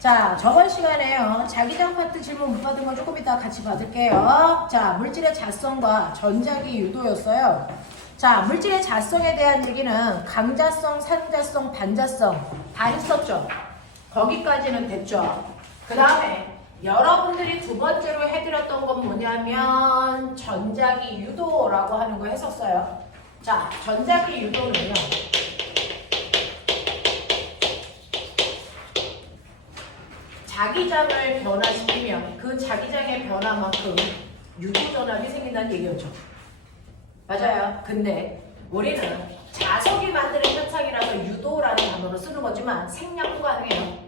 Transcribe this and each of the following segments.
자, 저번 시간에요. 자기장 파트 질문 못 받은 건 조금 이따 같이 받을게요. 자, 물질의 자성과 전자기 유도였어요. 자, 물질의 자성에 대한 얘기는 강자성, 산자성, 반자성 다 했었죠. 거기까지는 됐죠. 그 다음에 여러분들이 두 번째로 해드렸던 건 뭐냐면 전자기 유도라고 하는 거 했었어요. 자, 전자기 유도는요. 자기장을 변화시키면 그 자기장의 변화만큼 유도전압이 생긴다는 얘기였죠. 맞아요. 근데 우리는 자석이 만드는 현상이라서 유도라는 단어를 쓰는 거지만 생략도 가능해요.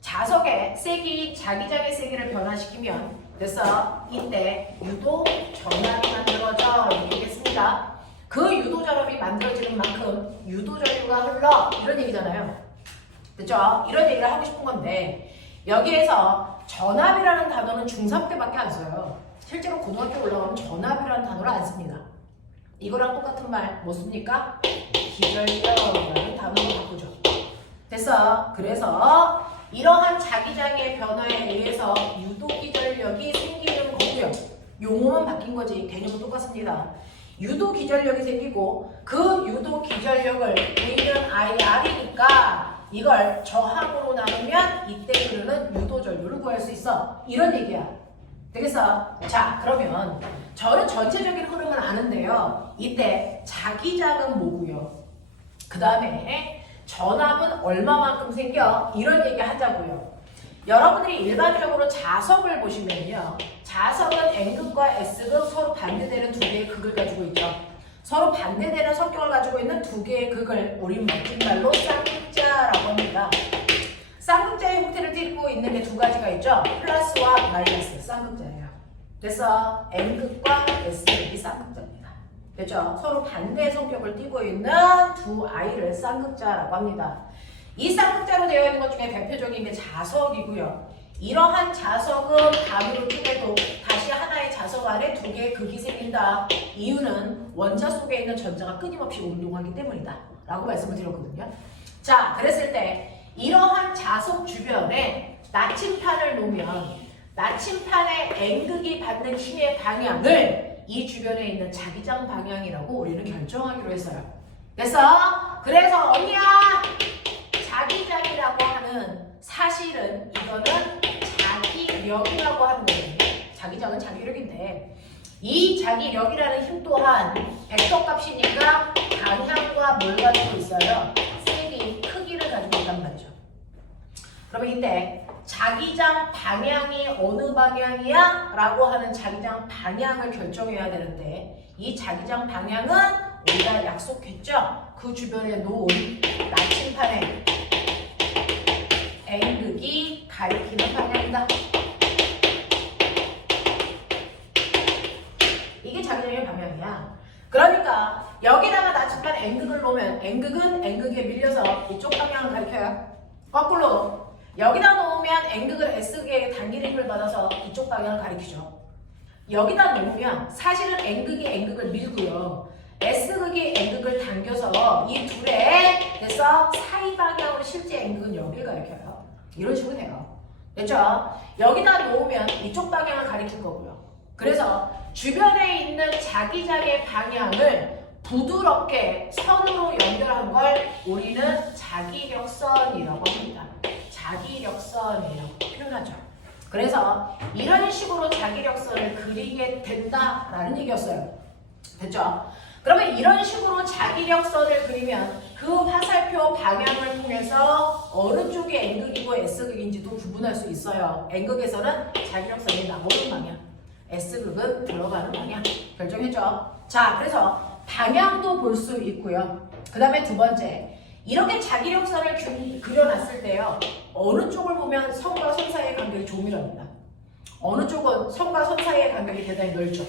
자석의 세기, 자기장의 세기를 변화시키면 그래서 이때 유도 전압이 만들어져 이렇게 되겠습니다. 그 유도 전압이 만들어지는 만큼 유도 전류가 흘러 이런 얘기잖아요. 그렇죠? 이런 얘기를 하고 싶은 건데 여기에서 전압이라는 단어는 중3 때밖에 안 써요. 실제로 고등학교 올라가면 전압이라는 단어를 안 씁니다. 이거랑 똑같은 말 뭐 씁니까? 기전력이라는 단어로 바꾸죠. 됐어. 그래서 이러한 자기장의 변화에 의해서 유도기전력이 생기는 거고요. 용어만 바뀐 거지 개념은 똑같습니다. 유도기전력이 생기고 그 유도기전력을 우리는 IR이니까 이걸 저항으로 나누면 이때 흐르는 유도전류를 구할 수 있어. 이런 얘기야. 되겠어? 자, 그러면 저는 전체적인 흐름은 아는데요. 이때 자기장은 뭐고요? 그 다음에 전압은 얼마만큼 생겨? 이런 얘기 하자고요. 여러분들이 일반적으로 자석을 보시면요. 자석은 N극과 S극 서로 반대되는 두 개의 극을 가지고 있죠. 서로 반대되는 성격을 가지고 있는 두 개의 극을 우린 멋진 말로 쌍극자라고 합니다. 쌍극자의 형태를 띠고 있는 게 두 가지가 있죠. 플러스와 마이너스 쌍극자예요. 그래서 N극과 S극이 쌍극자입니다. 됐죠? 서로 반대의 성격을 띠고 있는 두 아이를 쌍극자라고 합니다. 이 쌍극자로 되어 있는 것 중에 대표적인 게 자석이고요. 이러한 자석은 반으로 쪼개도 다시 하나의 자석 안에 두 개의 극이 생긴다. 이유는 원자 속에 있는 전자가 끊임없이 운동하기 때문이다 라고 말씀을 드렸거든요. 자, 그랬을 때 이러한 자석 주변에 나침판을 놓으면 나침판의 N극이 받는 힘의 방향을 이 주변에 있는 자기장 방향이라고 우리는 결정하기로 했어요. 그래서 언니야 자기장이라고 하는 사실은 이거는 자기력이라고 하는 거거든요. 자기장은 자기력인데 이 자기력이라는 힘 또한 벡터 값이니까 방향과 뭘 가지고 있어요? 세기, 크기를 가지고 있단 말이죠. 그러면 이때 자기장 방향이 어느 방향이야? 라고 하는 자기장 방향을 결정해야 되는데 이 자기장 방향은 우리가 약속했죠? 그 주변에 놓은 나침판에 N극이 가리키는 방향이다. 이게 자기장의 방향이야. 그러니까 여기다가 나침판 N극을 놓으면 N극은 N극에 밀려서 이쪽 방향을 가리켜요. 거꾸로 여기다 놓으면 N극을 S극에 당기는 힘을 받아서 이쪽 방향을 가리키죠. 여기다 놓으면 사실은 N극이 N극을 밀고요. S극이 N극을 당겨서 이 둘의 그래서 사이 방향으로 실제 N극은 여기를 가리켜요. 이런 식으로 돼요. 됐죠? 여기다 놓으면 이쪽 방향을 가리킬 거고요. 그래서 주변에 있는 자기장의 방향을 부드럽게 선으로 연결한 걸 우리는 자기력선이라고 합니다. 자기력선이라고 표현하죠. 그래서 이런 식으로 자기력선을 그리게 된다라는 얘기였어요. 됐죠? 그러면 이런 식으로 자기력선을 그리면 그 화살표 방향을 통해서 어느 쪽이 N극이고 S극인지도 구분할 수 있어요. N극에서는 자기력선이 나오는 방향, S극은 들어가는 방향 결정했죠. 자, 그래서 방향도 볼 수 있고요. 그 다음에 두 번째, 이렇게 자기력선을 그려놨을 때요. 어느 쪽을 보면 선과 선 사이의 간격이 조밀합니다. 어느 쪽은 선과 선 사이의 간격이 대단히 넓죠.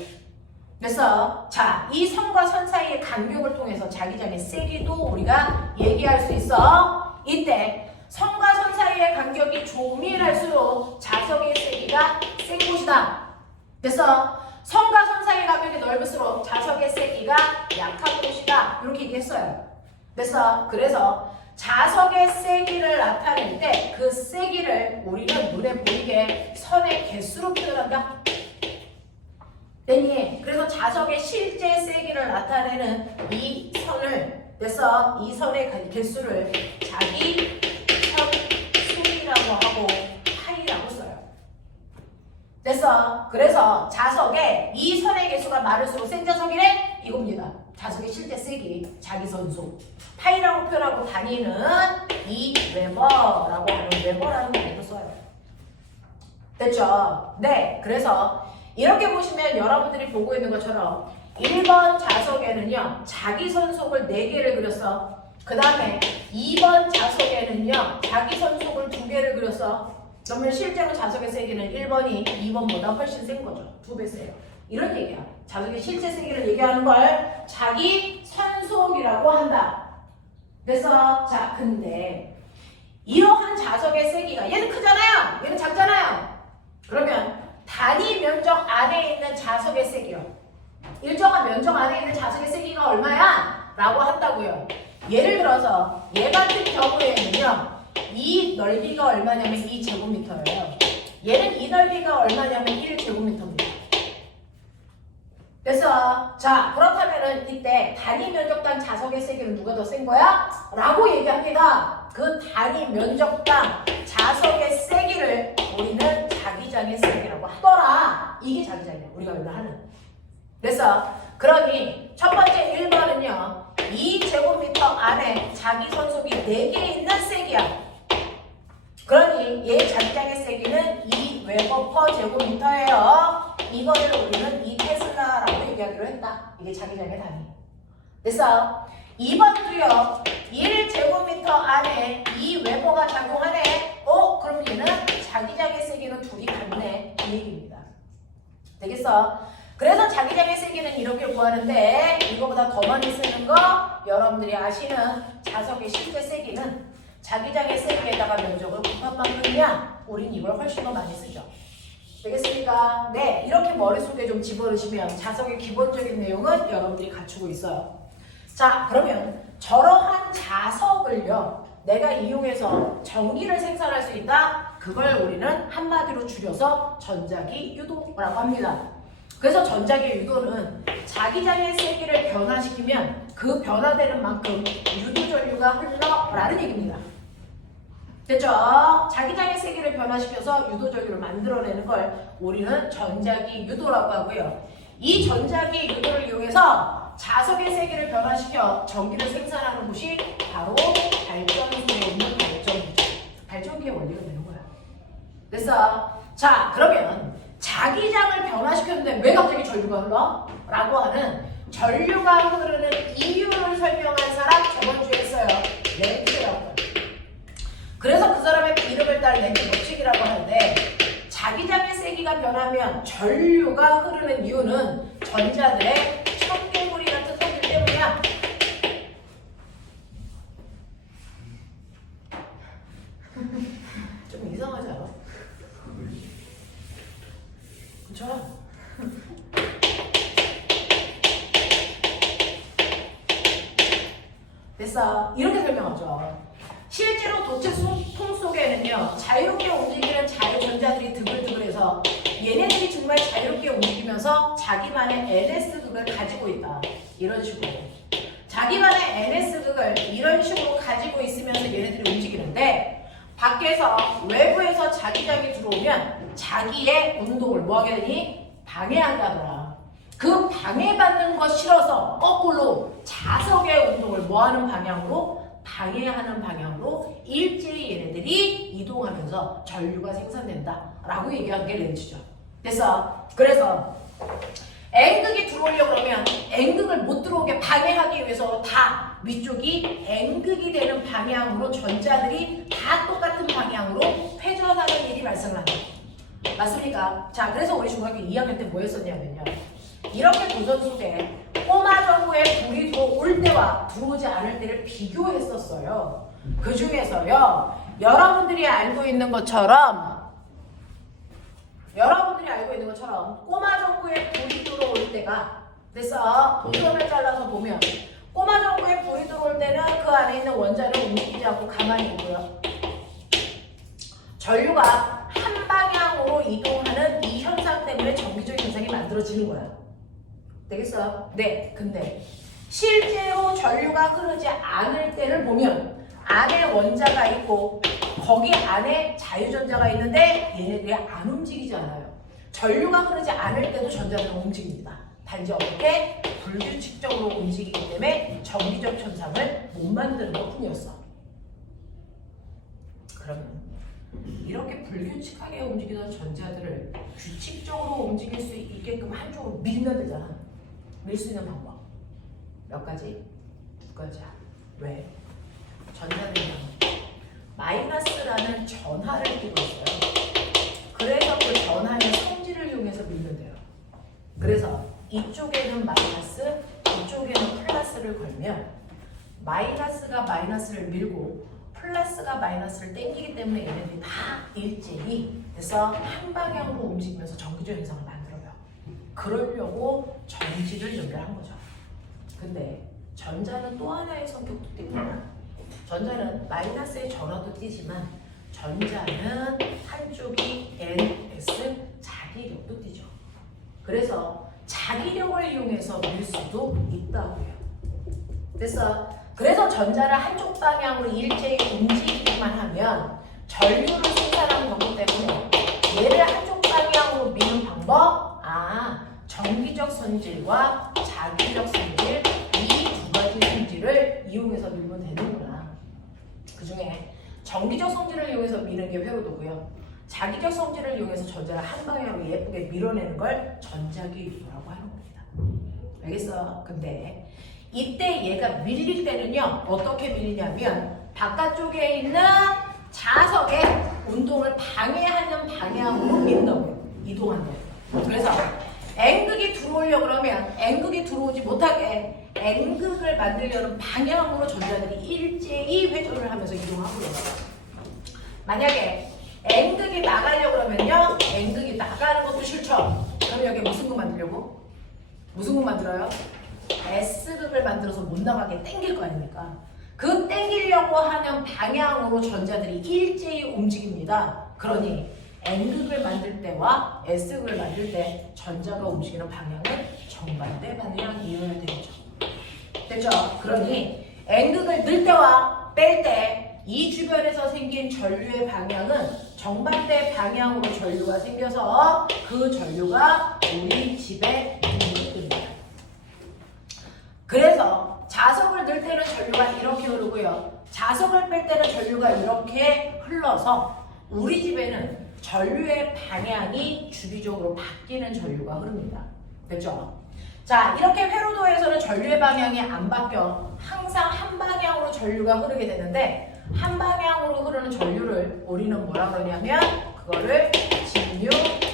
그래서 자, 이 선과 선 사이의 간격을 통해서 자기장의 세기도 우리가 얘기할 수 있어. 이때 선과 선 사이의 간격이 조밀할수록 자석의 세기가 센 곳이다. 그래서 선과 선 사이의 간격이 넓을수록 자석의 세기가 약한 곳이다. 이렇게 얘기했어요. 그래서 자석의 세기를 나타낼 때 그 세기를 우리는 눈에 보이게 선의 개수로 표현한다. 네, 그래서 자석의 실제 세기를 나타내는 이 선을, 그래서 이 선의 개수를 자기 선수이라고 하고 파이라고 써요. 그래서 자석의 이 선의 개수가 많을수록 센 자석이래? 이겁니다. 자석의 실제 세기, 자기 선수. 파이라고 표현하고 단위는 이 웨버라고 하는 웨버라는 단위로 써요. 됐죠? 네, 그래서 이렇게 보시면 여러분들이 보고 있는 것처럼 1번 자석에는요, 자기 선속을 4개를 그렸어. 그 다음에 2번 자석에는요, 자기 선속을 2개를 그렸어. 그러면 실제로 자석의 세기는 1번이 2번보다 훨씬 센 거죠. 2배 세요. 이런 얘기야. 자석의 실제 세기를 얘기하는 걸 자기 선속이라고 한다. 그래서 자, 근데 이러한 자석의 세기가 얘는 크잖아요. 얘는 작잖아요. 그러면 단위 면적 안에 있는 자석의 세기요. 일정한 면적 안에 있는 자석의 세기가 얼마야? 라고 한다고요. 예를 들어서 얘 같은 경우에는요. 이 넓이가 얼마냐면 2제곱미터예요. 얘는 이 넓이가 얼마냐면 1제곱미터입니다. 그래서 자, 그렇다면은 이때 단위 면적당 자석의 세기는 누가 더 센 거야? 라고 얘기합니다. 그 단위 면적당 자석의 세기를 우리는 자기장의 세기라고 하더라. 이게 자기장이야. 우리가 맨날 하는. 그래서 그러니 첫 번째 1번은요. 2제곱미터 안에 자기 선속이 4개 있는 세기야. 그러니 얘 자기장의 세기는 2웨버 퍼 제곱미터예요. 이거를 우리는 2테슬라라고 얘기하기로 했다. 이게 자기장의 단위. 그래서 2번도요. 1제곱미터 안에 2웨버가 작용하네. 그럼 얘는 자기장의 세기는 둘이 같네. 이 얘기입니다. 되겠어? 그래서 자기장의 세기는 이렇게 구하는데 이거보다 더 많이 쓰는 거 여러분들이 아시는 자석의 실제 세기는 자기장의 세기에다가 면적을 곱한 만큼이야. 우린 이걸 훨씬 더 많이 쓰죠. 되겠습니까? 네, 이렇게 머릿속에 좀 집어넣으시면 자석의 기본적인 내용은 여러분들이 갖추고 있어요. 자, 그러면 저러한 자석을요. 내가 이용해서 전기를 생산할 수 있다? 그걸 우리는 한마디로 줄여서 전자기 유도라고 합니다. 그래서 전자기 유도는 자기장의 세기를 변화시키면 그 변화되는 만큼 유도전류가 흘러라는 얘기입니다. 됐죠? 자기장의 세기를 변화시켜서 유도전류를 만들어내는 걸 우리는 전자기 유도라고 하고요. 이 전자기 유도를 이용해서 자석의 세기를 변화시켜 전기를 생산하는 곳이 바로 발전소에 있는 발전기죠. 발전기의 원리가 되는 거야. 그래서 자, 그러면 자기장을 변화시켰는데 왜 갑자기 전류가 흘러? 라고 하는 전류가 흐르는 이유를 설명한 사람 저번 주에 했어요. 렌츠라고. 그래서 그 사람의 이름을 딸 렌츠 법칙이라고 하는데 자기장의 세기가 변하면 전류가 흐르는 이유는 전자들의 청개구리 같은 성질 때문이야. 좀 이상하지 않아? 그쵸? 됐어. 이렇게 설명하죠. 실제로 도체 통 속에는요. 자유롭게 움직이는 자유전자들이 드글드글해서 얘네들이 정말 자유롭게 움직이면서 자기만의 NS극을 가지고 있다. 이런 식으로. 자기만의 NS극을 이런 식으로 가지고 있으면서 얘네들이 움직이는데 밖에서 외부에서 자기장이 들어오면 자기의 운동을 뭐하게 되니? 방해한다더라. 그 방해받는 거 싫어서 거꾸로 자석의 운동을 뭐하는 방향으로? 방해하는 방향으로 일제히 얘네들이 이동하면서 전류가 생산된다 라고 얘기한 게 렌즈죠. 그래서 N극이 들어오려고 그러면 N극을 못 들어오게 방해하기 위해서 다 위쪽이 N극이 되는 방향으로 전자들이 다 똑같은 방향으로 회전하는 일이 발생을 한다. 맞습니까? 자, 그래서 우리 중학교 2학년 때 뭐 했었냐면요. 이렇게 도전 속에 꼬마 전구에 불이 들어올 때와 들어오지 않을 때를 비교했었어요. 그 중에서요. 여러분들이 알고 있는 것처럼 꼬마 전구에 불이 들어올 때가 그래서 도전을 잘라서 보면 꼬마 전구에 불이 들어올 때는 그 안에 있는 원자는 움직이지 않고 가만히 있고요. 전류가 한 방향으로 이동하는 이 현상 때문에 전기적 현상이 만들어지는 거야. 되겠어요? 네. 근데 실제로 전류가 흐르지 않을 때를 보면 안에 원자가 있고 거기 안에 자유전자가 있는데 얘네들이 안 움직이지 않아요. 전류가 흐르지 않을 때도 전자는 움직입니다. 단지 어떻게? 불규칙적으로 움직이기 때문에 전기적 현상을 못 만드는 것뿐이었어. 그러면 이렇게 불규칙하게 움직이던 전자들을 규칙적으로 움직일 수 있게끔 한쪽으로 밀면 되잖아. 밀 수 있는 방법 몇 가지? 두 가지야. 왜? 전자들이 마이너스라는 전하를 띄고 있어요. 그래서 그 전하의 성질을 이용해서 밀면 돼요. 그래서 이쪽에는 마이너스, 이쪽에는 플러스를 걸면 마이너스가 마이너스를 밀고 플러스가 마이너스를 땡기기 때문에 얘네들이 다 일제히 돼서 한 방향으로 움직이면서 전기적 현상을 만들어요. 그러려고 전지를 연결한 거죠. 근데 전자는 또 하나의 성격도 띱니다. 전자는 마이너스의 전화도 띄지만 전자는 한쪽이 NS 자기력도 띄죠. 그래서 자기력을 이용해서 밀 수도 있다고요. 그래서 전자를 한쪽 방향으로 일제히 움직이기만 하면 전류를 생산하는 방법 때문에 얘를 한쪽 방향으로 미는 방법, 전기적 성질과 자기적 성질 이 두 가지 성질을 이용해서 밀면 되는구나. 그 중에 전기적 성질을 이용해서 미는 게 회로도고요. 자기적 성질을 이용해서 전자를 한 방향으로 예쁘게 밀어내는 걸 전자기 유도라고 하는 겁니다. 알겠어? 근데 이때 얘가 밀릴 때는요, 어떻게 밀리냐면 바깥쪽에 있는 자석의 운동을 방해하는 방향으로 민다고요. 이동한다고요. 그래서 N극이 들어오려고 그러면 N극이 들어오지 못하게 N극을 만들려는 방향으로 전자들이 일제히 회전을 하면서 이동하고요. 만약에 N극이 나가려고 그러면요, N극이 나가는 것도 싫죠. 그럼 여기 무슨 극 만들려고? 무슨 극 만들어요? S극을 만들어서 못 나가게 당길 거 아닙니까? 그 당기려고 하는 방향으로 전자들이 일제히 움직입니다. 그러니 N극을 만들 때와 S극을 만들 때 전자가 움직이는 방향은 정반대 방향이어야 되겠죠. 됐죠? 그러니 N극을 넣을 때와 뺄 때 이 주변에서 생긴 전류의 방향은 정반대 방향으로 전류가 생겨서 그 전류가 우리 집에 들어옵니다. 그래서 자석을 넣을 때는 전류가 이렇게 흐르고요. 자석을 뺄 때는 전류가 이렇게 흘러서 우리 집에는 전류의 방향이 주기적으로 바뀌는 전류가 흐릅니다. 됐죠? 자, 이렇게 회로도에서는 전류의 방향이 안 바뀌어 항상 한 방향으로 전류가 흐르게 되는데 한 방향으로 흐르는 전류를 우리는 뭐라 그러냐면 그거를 직류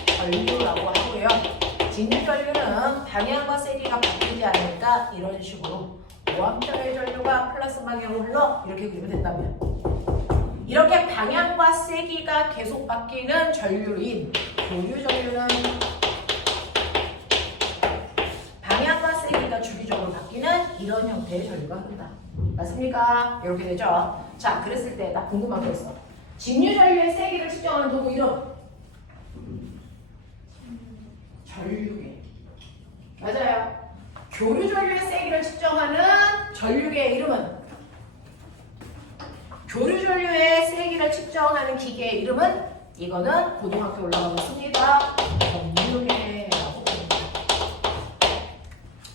전류라고 하고요. 직류 전류는 방향과 세기가 바뀌지 않으니까 이런 식으로 모함장의 전류가 플러스 방향으로 흘러 이렇게 그리면 된다면 이렇게 방향과 세기가 계속 바뀌는 전류인 교류 전류는 방향과 세기가 주기적으로 바뀌는 이런 형태의 전류가 흐른다. 맞습니까? 이렇게 되죠. 자, 그랬을 때 나 궁금한 거 있어. 직류 전류의 세기를 측정하는 도구 이름. 전류계. 맞아요. 교류 전류의 세기를 측정하는 전류계의 이름은 교류 전류의 세기를 측정하는 기계의 이름은 이거는 고등학교 올라가고 있습니다. 전류계라고 합니다.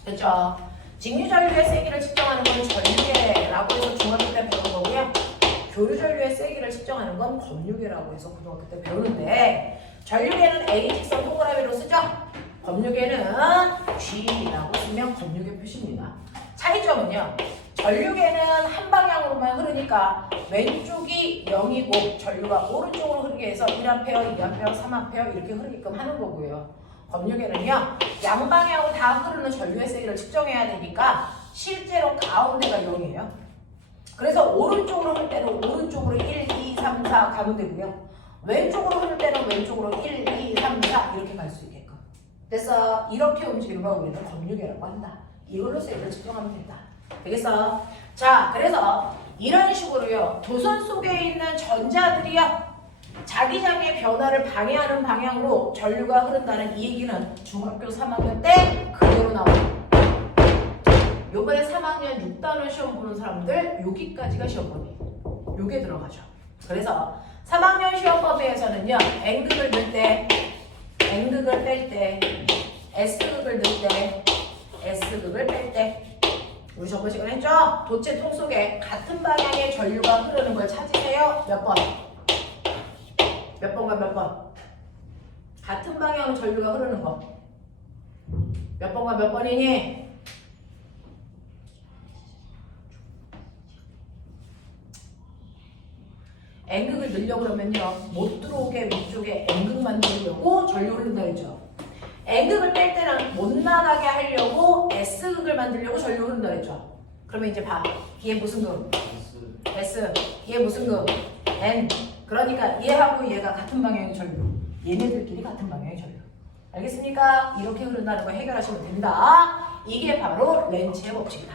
됐죠? 직류 전류의 세기를 측정하는 건 전류계라고 해서 중학교 때 배운 거고요. 교류 전류의 세기를 측정하는 건 검류계라고 해서 고등학교 때 배우는데 전류계는 A 직선 동그라미로 쓰죠? 검류계는 G라고 쓰면 검류계 표시입니다. 차이점은요. 전류계는 한 방향으로만 흐르니까 왼쪽이 0이고 전류가 오른쪽으로 흐르게 해서 1A, 2A, 3A 이렇게 흐르게끔 하는 거고요. 검류계는요. 양방향으로 다 흐르는 전류의 세기를 측정해야 되니까 실제로 가운데가 0이에요. 그래서 오른쪽으로 흐를 때는 오른쪽으로 1, 2, 3, 4 가면 되고요. 왼쪽으로 흐를 때는 왼쪽으로 1, 2, 3, 4 이렇게 갈 수 있게끔. 그래서 이렇게 움직이는 걸 우리는 검류계라고 한다. 이걸로 세기를 측정하면 된다. 되겠어? 자, 그래서 이런 식으로요. 도선 속에 있는 전자들이요. 자기장의 변화를 방해하는 방향으로 전류가 흐른다는 이 얘기는 중학교 3학년 때 그대로 나와요. 요번에 3학년 6단원 시험 보는 사람들 여기까지가 시험 범위. 요게 들어가죠. 그래서 3학년 시험 범위에서는요. N극을 넣을 때, N극을 뺄 때, S극을 넣을 때, S극을 뺄 때 우리 저번 시간에 했죠? 도체 통 속에 같은 방향의 전류가 흐르는 걸 찾으세요. 몇 번? 몇 번과 몇 번? 같은 방향으로 전류가 흐르는 거. 몇 번과 몇 번이니? N극을 넣으려고 그러면요. 못 들어오게 위쪽에 N극만 넣으려고 전류를 넣는다 했죠. N극을 뺄 때는 못 나가게 하려고 S극을 만들려고 전류를 넣는다 했죠. 그러면 이제 봐. 얘 무슨 극? S. 얘 무슨 극? N. 그러니까 얘하고 얘가 같은 방향의 전류. 얘네들끼리 같은 방향의 전류. 알겠습니까? 이렇게 흐른다는 거 해결하시면 됩니다. 이게 바로 렌츠의 법칙이다.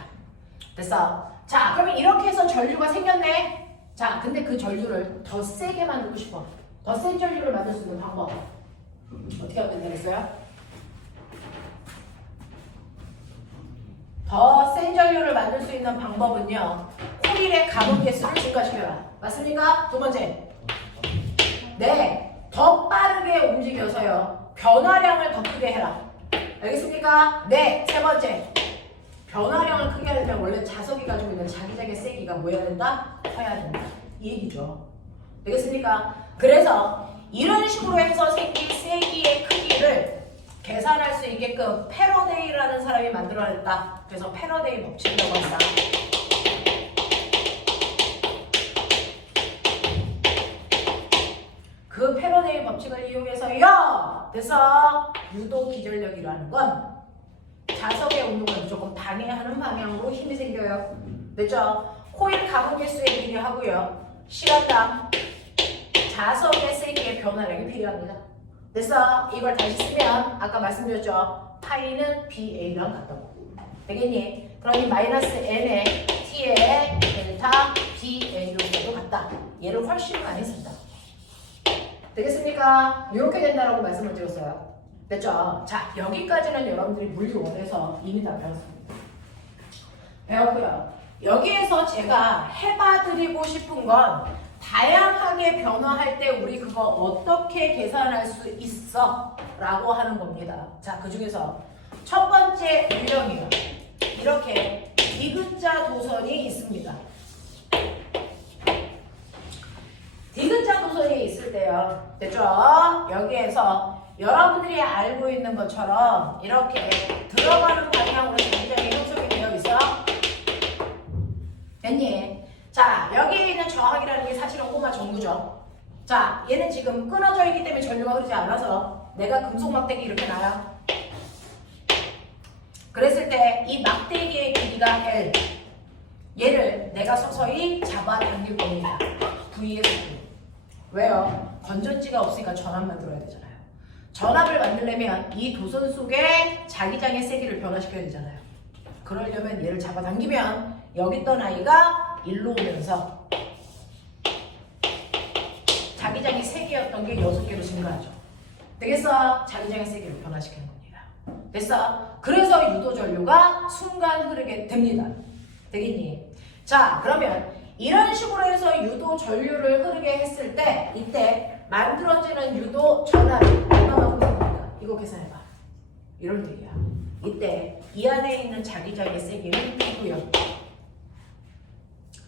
됐어? 자, 그러면 이렇게 해서 전류가 생겼네. 자, 근데 그 전류를 더 세게 만들고 싶어. 더 센 전류를 만들 수 있는 방법. 어떻게 하면 되겠어요? 더 센 전류를 만들 수 있는 방법은요. 코일의 가동 개수를 증가시켜라. 맞습니까? 두 번째. 네, 더 빠르게 움직여서요. 변화량을 더 크게 해라. 알겠습니까? 네, 세 번째. 변화량을 크게 하려면 원래 자석이 가지고 있는 자기장의 세기가 뭐 해야 된다? 커야 된다. 이 얘기죠. 되겠습니까? 그래서 이런 식으로 해서 생긴 세기의 크기를 계산할 수 있게끔 패러데이라는 사람이 만들어냈다. 그래서 패러데이 법칙이라고 한다. 그 패러데이 법칙을 이용해서요. 그래서 유도 기절력이라는 건 자석의 운동을 무조건 방해하는 방향으로 힘이 생겨요. 됐죠? 코일 가공 개수의 비례 하고요. 시간당 자석의 세기의 변화량이 필요합니다. 됐어? 이걸 다시 쓰면 아까 말씀드렸죠? 파이는 BA랑 같다고. 되겠니? 그러니 마이너스 N의 T의 델타 BA로 써도 같다. 얘를 훨씬 많이 쓴다. 되겠습니까? 이렇게 된다라고 말씀을 드렸어요. 됐죠? 자, 여기까지는 여러분들이 물리 1에서 이미 다 배웠습니다. 배웠고요. 여기에서 제가 해봐드리고 싶은 건 다양하게 변화할 때 우리 그거 어떻게 계산할 수 있어? 라고 하는 겁니다. 자, 그 중에서 첫 번째 유형이요. 이렇게 디귿자 도선이 있습니다. 디귿자 도선이 있을 때요. 됐죠? 여기에서 여러분들이 알고 있는 것처럼 이렇게 들어가는 방향으로 자기장이 형성이 되어 있어. 됐니? 자, 여기에 있는 저항이라는 게 사실은 꼬마 전구죠. 자, 얘는 지금 끊어져 있기 때문에 전류가 흐르지 않아서 내가 금속 막대기 이렇게 놔요. 그랬을 때 이 막대기의 길이가 L. 얘를 내가 서서히 잡아당길 겁니다. V에서 V. 왜요? 건전지가 없으니까 전압 만들어야 되잖아요. 전압을 만들려면 이 도선 속에 자기장의 세기를 변화시켜야 되잖아요. 그러려면 얘를 잡아당기면 여기 있던 아이가 일로 오면서 자기장이 3개였던 게 6개로 증가하죠. 되겠어? 자기장의 세기를 변화시키는 겁니다. 됐어? 그래서 유도전류가 순간 흐르게 됩니다. 되겠니? 자, 그러면 이런 식으로 해서 유도전류를 흐르게 했을 때 이때 만들어지는 유도 전압이 얼마만큼 됩니까? 이거 계산해봐. 이런 얘기야. 이때 이 안에 있는 자기장의 세기는 P고요.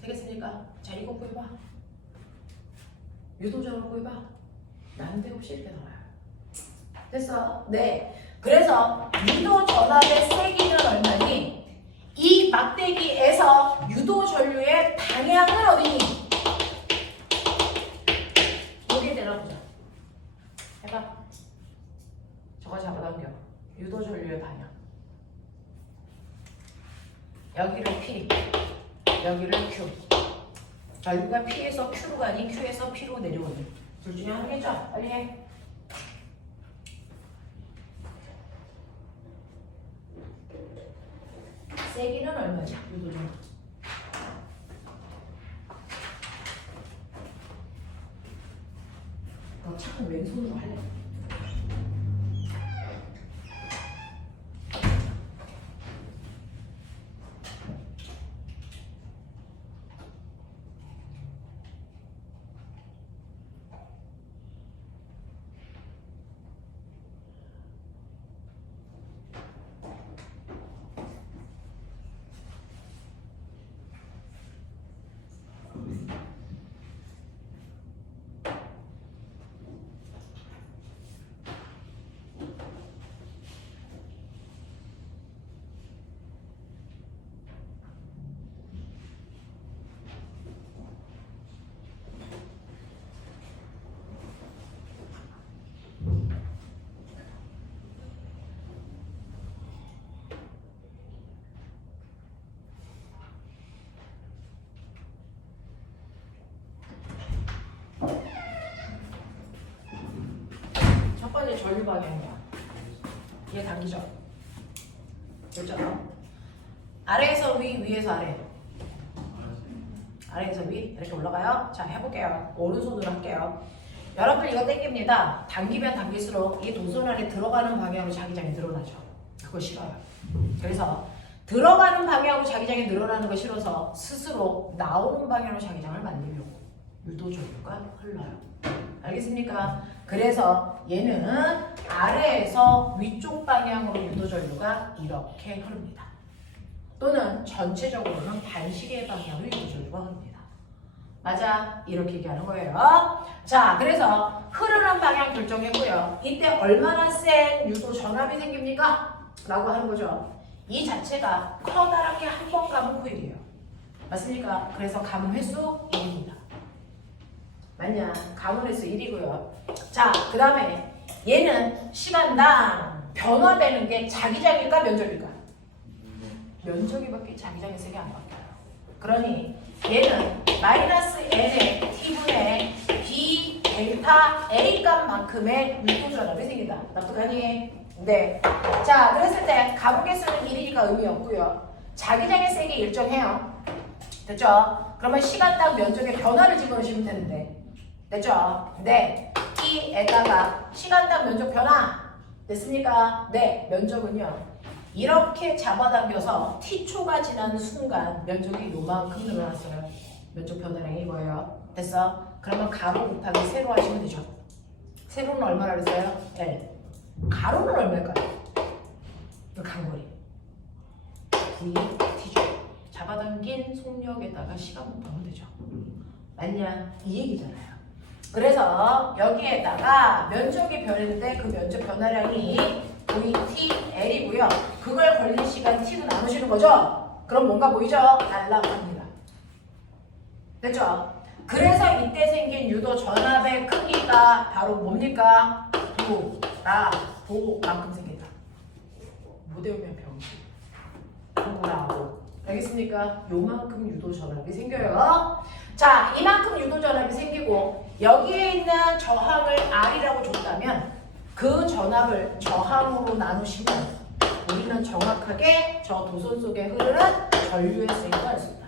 되겠습니까? 자, 이거 구해봐. 유도전압 구해봐. 난데없이 이렇게 나와요. 됐어? 네. 그래서 유도전압의 세기는 얼마니? 이 막대기에서 유도전류의 방향은 어디니? 여기에 내려보자. 해봐. 저거 잡아당겨. 유도전류의 방향. 여기를 P, 여기를 Q. 전류가 P에서 Q로 가니 Q에서 P로 내려오니. 둘 중에 하나겠죠? 빨리 해. 세기는 얼마죠? 유도전압. 너 자꾸 왼손으로 할래? 첫 번째 전류 방향이야. 얘 당기죠? 됐죠? 아래에서 위, 위에서 아래. 아래에서 위 이렇게 올라가요. 자, 해볼게요. 오른손으로 할게요. 여러분들 이거 땡깁니다. 당기면 당길수록 이 도선 안에 들어가는 방향으로 자기장이 늘어나죠. 그거 싫어요. 그래서 들어가는 방향으로 자기장이 늘어나는 거 싫어서 스스로 나오는 방향으로 자기장을 만들려고 유도전류가 흘러요. 알겠습니까? 그래서 얘는 아래에서 위쪽 방향으로 유도전류가 이렇게 흐릅니다. 또는 전체적으로는 반시계 방향으로 유도전류가 흐릅니다. 맞아? 이렇게 얘기하는 거예요. 자, 그래서 흐르는 방향 결정했고요. 이때 얼마나 센 유도 전압이 생깁니까? 라고 하는 거죠. 이 자체가 커다랗게 한 번 감은 코일이에요. 맞습니까? 그래서 감은 횟수 1입니다. 맞냐? 감은 횟수 1이고요. 자, 그 다음에 얘는 시간당 변화되는 게 자기장일까 면적일까? 면적이 자기장의 세계 안 바뀌어요. 그러니 얘는 마이너스 n의 t분의 b 델타 a 값만큼의 유도전압이 생긴다. 납득하니? 네. 자, 그랬을 때 가속의 수는 1이니까 의미 없고요. 자기장의 세계 일정해요. 됐죠? 그러면 시간당 면적의 변화를 집어넣으시면 되는데. 됐죠? 네. t에다가 시간당 면적 변화. 됐습니까? 네. 면적은요. 이렇게 잡아당겨서 t초가 지나는 순간 면적이 요만큼 늘어났어요. 면적 변화량이 이거예요. 됐어? 그러면 가로 곱하기 세로 하시면 되죠. 세로는 얼마나 그랬어요? L. 가로는 얼마일까요? 간거리. V, T죠. 잡아당긴 속력에다가 시간 곱하면 되죠. 맞냐? 이 얘기잖아요. 그래서 여기에다가 면적이 변했는데 그 면적 변화량이 V, T, L이고요. 그걸 걸린 시간 T로 나누시는 거죠? 그럼 뭔가 보이죠? 날라갑니다. 됐죠? 그래서 이때 생긴 유도 전압의 크기가 바로 뭡니까? 도만큼 생긴다. 못 외우면 병신. 도라고. 알겠습니까? 요만큼 유도 전압이 생겨요. 자, 이만큼 유도 전압이 생기고 여기에 있는 저항을 R이라고 줬다면 그 전압을 저항으로 나누시면 우리는 정확하게 저 도선 속에 흐르는 전류의 세기를 알 수 있다.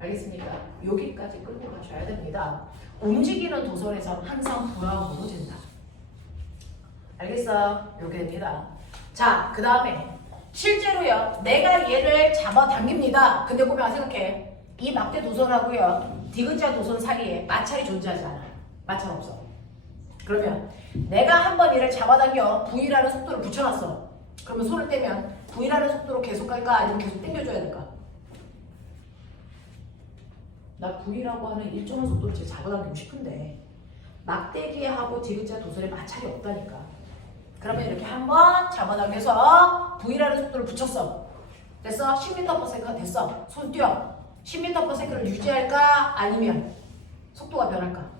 알겠습니까? 여기까지 끌고 가셔야 됩니다. 움직이는 도선에서 항상 부하음으로 된다. 알겠어? 요게 됩니다. 자, 그 다음에 실제로요. 내가 얘를 잡아당깁니다. 근데 보면 생각해. 이 막대 도선하고요. 디귿자 도선 사이에 마찰이 존재하지 않아. 마찰 없어. 그러면 내가 한번 얘를 잡아당겨 V라는 속도를 붙여놨어. 그러면 손을 떼면 V라는 속도로 계속 갈까? 아니면 계속 당겨줘야 될까? 나 V라고 하는 일정한 속도를 제가 잡아당기고 싶은데 막대기하고 디귿자 도선에 마찰이 없다니까. 그러면 이렇게 한번 잡아당겨서 V라는 속도를 붙였어. 됐어? 10m/s가 됐어. 손 띄워. 10m/s를 유지할까? 아니면 속도가 변할까?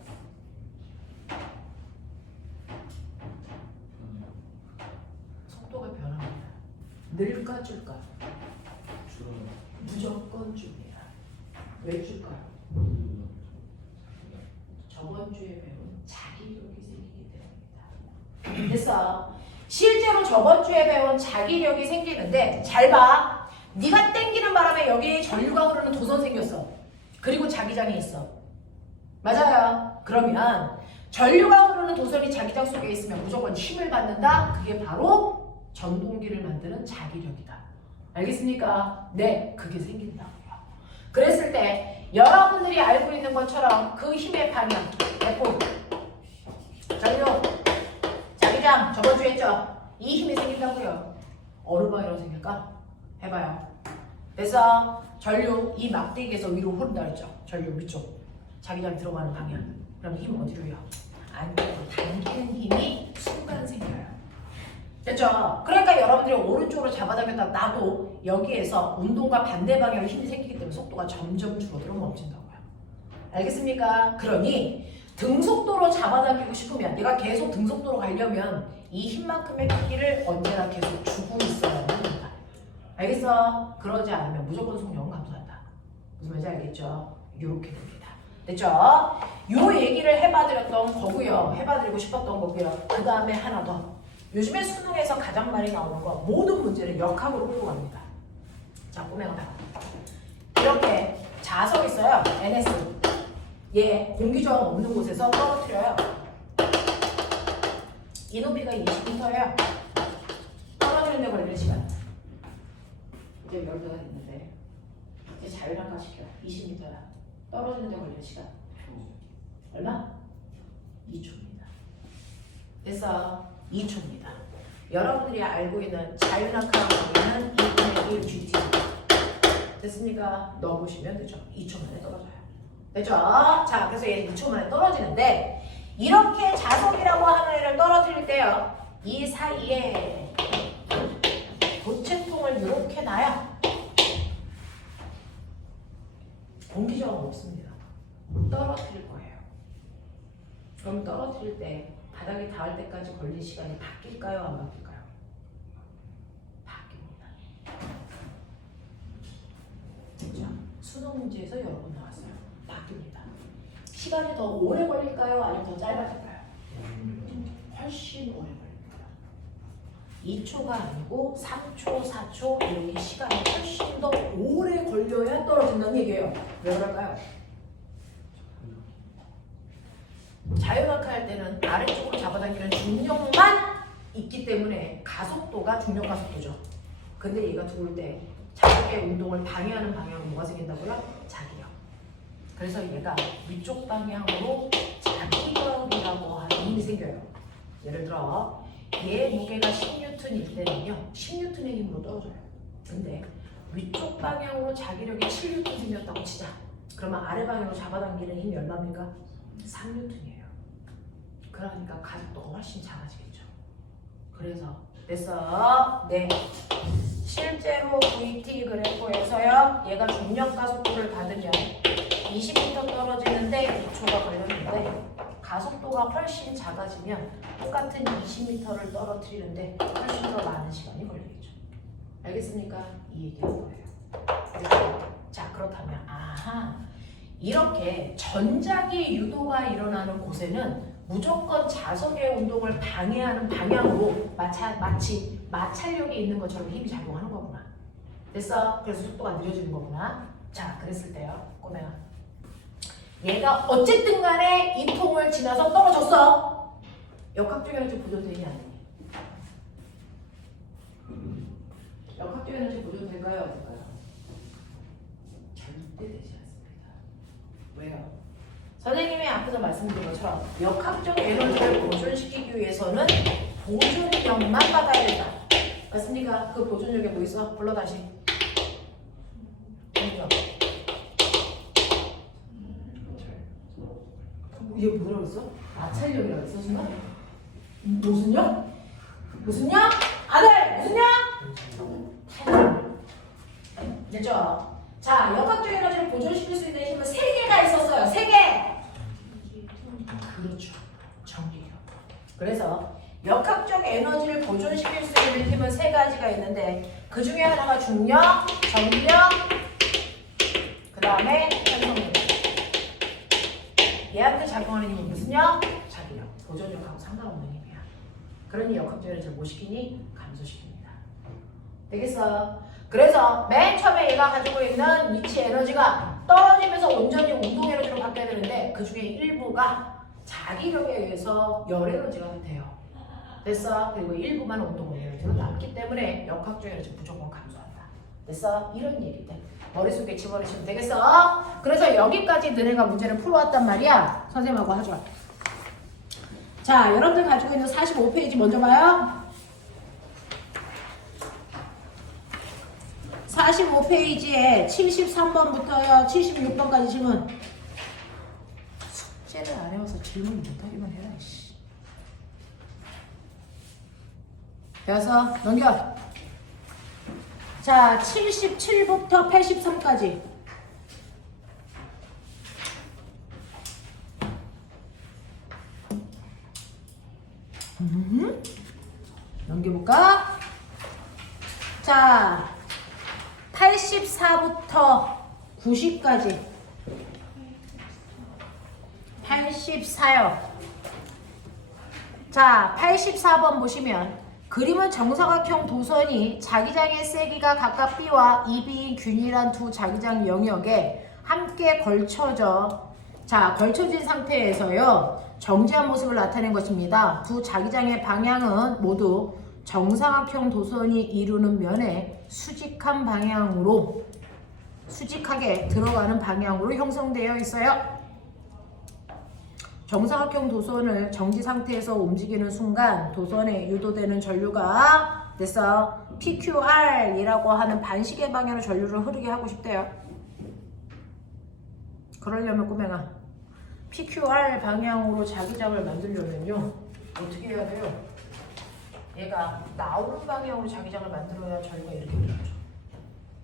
속도가 변합니다. 늘까 줄까? 무조건 줍니다. 왜 줄까요? 저번 주에 배운 자기력이 생기기 때문입니다. 됐어. 실제로 저번 주에 배운 자기력이 생기는데 잘 봐. 네가 땡기는 바람에 여기에 전류가 흐르는 도선 생겼어. 그리고 자기장이 있어. 맞아요. 그러면 전류가 흐르는 도선이 자기장 속에 있으면 무조건 힘을 받는다. 그게 바로 전동기를 만드는 자기력이다. 알겠습니까? 네, 그게 생긴다고요. 그랬을 때 여러분들이 알고 있는 것처럼 그 힘의 방향, F, 전류, 자기장 저번 주에 했죠? 이 힘이 생긴다고요. 어느 방향으로 생길까? 해봐요. 그래서 전류 이 막대기에서 위로 흐른다 그랬죠? 전류 위쪽 자기장 들어가는 방향. 그럼 힘 어디로요? 안쪽으로 당기는 힘이 순간 생겨요. 됐죠? 그러니까 여러분들이 오른쪽으로 잡아당겼다 나도 여기에서 운동과 반대 방향으로 힘이 생기기 때문에 속도가 점점 줄어들어 멈춘다고요. 알겠습니까? 그러니 등속도로 잡아당기고 싶으면 내가 계속 등속도로 가려면 이 힘만큼의 크기를 언제나 계속 주고 있어야 합니다. 알겠어? 그러지 않으면 무조건 속력은 감소한다. 무슨 말인지 알겠죠? 이렇게 됩니다. 됐죠? 요 얘기를 해봐드렸던 거고요. 해봐드리고 싶었던 거고요. 그 다음에 하나 더. 요즘에 수능에서 가장 많이 나오는 거 모든 문제를 역학으로 끌고 갑니다. 자, 꼬맹아 봐. 이렇게 자석 있어요. NS. 얘 공기저항 없는 곳에서 떨어뜨려요. 이 높이가 20m예요. 떨어지는 데 걸리는 시간. 이제 열도가 됐는데 이제 자율학과 시켜. 20m야. 떨어지는 데 걸리는 시간. 얼마? 2초입니다. 됐어. 2초입니다. 여러분들이 알고 있는 자율학과 거리는 2분의 1 GT. 됐습니까? 넣어보시면 되죠. 2초 만에 떨어져요. 됐죠? 자, 그래서 얘 2초 만에 떨어지는데 이렇게 자석이라고 하는 애를 떨어뜨릴 때요. 이 사이에 도체통을 이렇게 놔요. 공기저항 없습니다. 떨어뜨릴 거예요. 그럼 떨어뜨릴 때 바닥에 닿을 때까지 걸린 시간이 바뀔까요? 안 바뀔까요? 바뀝니다. 됐죠? 수능 문제에서 여러 번 나왔어요. 바뀝니다. 시간이 더 오래 걸릴까요? 아니면 더 짧아질까요? 훨씬 오래 걸립니다. 2초가 아니고 3초, 4초 이렇게 시간이 훨씬 더 오래 걸려야 떨어진다는 얘기예요. 왜 그럴까요? 자율학과 할 때는 아래쪽으로 잡아당기는 중력만 있기 때문에 가속도가 중력 가속도죠. 근데 얘가 들어올 때 자석의 운동을 방해하는 방향으로 뭐가 생긴다고요? 자기력. 그래서 얘가 위쪽 방향으로 자기력이라고 하는 힘이 생겨요. 예를 들어 얘 무게가 10N일 때는요 10N의 힘으로 떨어져요. 근데 위쪽 방향으로 자기력이 7N 생겼다고 치자. 그러면 아래 방향으로 잡아당기는 힘이 얼마입니까? 3N이에요. 그러니까 가속도가 훨씬 작아지겠죠. 그래서 됐어? 네. 실제로 VT 그래프에서요. 얘가 중력 가속도를 받으면 20m 떨어지는데 2초가 걸렸는데 가속도가 훨씬 작아지면 똑같은 20m를 떨어뜨리는데 훨씬 더 많은 시간이 걸리겠죠. 알겠습니까? 이 얘기하는 거예요. 자, 그렇다면 아하 이렇게 전자기 유도가 일어나는 곳에는 무조건 자석의 운동을 방해하는 방향으로 마치 마찰력이 있는 것처럼 힘이 작용하는 거구나. 됐어? 그래서 속도가 느려지는 거구나. 자, 그랬을 때요. 꼬매야. 얘가 어쨌든 간에 이 통을 지나서 떨어졌어. 역학적 에너지 보존되니 안 되니? 역학적 에너지 보존될까요? 안 될까요? 절대 되지 않습니다. 왜요? 선생님이 앞에서 말씀드린 것처럼 역학적 에너지를 보존시키기 위해서는 보존력만 받아야 된다. 맞습니까? 그 보존력에 뭐 있어? 불러 다시. 얘 뭐라고 했어? 마찰력이라고 했어, 순간? 무슨 력? 무슨 력? 아들! 무슨 력? 됐죠? 자, 역학적 에너지를 보존시킬 수 있는 힘은 3개가 있었어요. 3개! 그렇죠. 전기력. 그래서 역학적 에너지를 보존시킬 수 있는 힘은 3가지가 있는데 그 중에 하나가 중력, 전기력, 그 다음에 현성력. 얘한테 작용하는 힘은 무슨 력? 자기력. 보존력하고 상관없는 힘이야. 그러니 역학적 에너지를 못 시키니 감소시킵니다. 되겠어? 그래서 맨 처음에 얘가 가지고 있는 위치 에너지가 떨어지면서 온전히 운동 에너지로 바뀌어야 되는데 그 중에 일부가 자기력에 의해서 열 에너지가 돼요. 됐어? 그리고 일부만 운동 에너지로 남기 때문에 역학적 에너지 무조건 감소한다. 됐어? 이런 얘기들 머릿속에 집어넣으시면 되겠어? 그래서 여기까지 너네가 문제를 풀어왔단 말이야. 선생님하고 하죠. 자, 여러분들 가지고 있는 45페이지 먼저 봐요. 45페이지에 73번부터요 76번까지 질문. 숙제를 안 해와서 질문 못하기만 해라. 배워서 넘겨. 자, 77부터 83까지. 넘겨볼까? 자, 84부터 90까지. 84요. 자, 84번 보시면 그림은 정사각형 도선이 자기장의 세기가 각각 B와 EB인 균일한 두 자기장 영역에 함께 걸쳐져 걸쳐진 상태에서요 정지한 모습을 나타낸 것입니다. 두 자기장의 방향은 모두 정사각형 도선이 이루는 면에 수직하게 들어가는 방향으로 형성되어 있어요. 정사각형 도선을 정지 상태에서 움직이는 순간 도선에 유도되는 전류가 됐어. PQR이라고 하는 반시계 방향으로 전류를 흐르게 하고 싶대요. 그러려면 꼬맹아 PQR 방향으로 자기장을 만들려면요 어떻게 해야 돼요? 얘가 나오는 방향으로 자기장을 만들어야 전류가 이렇게 흐르죠.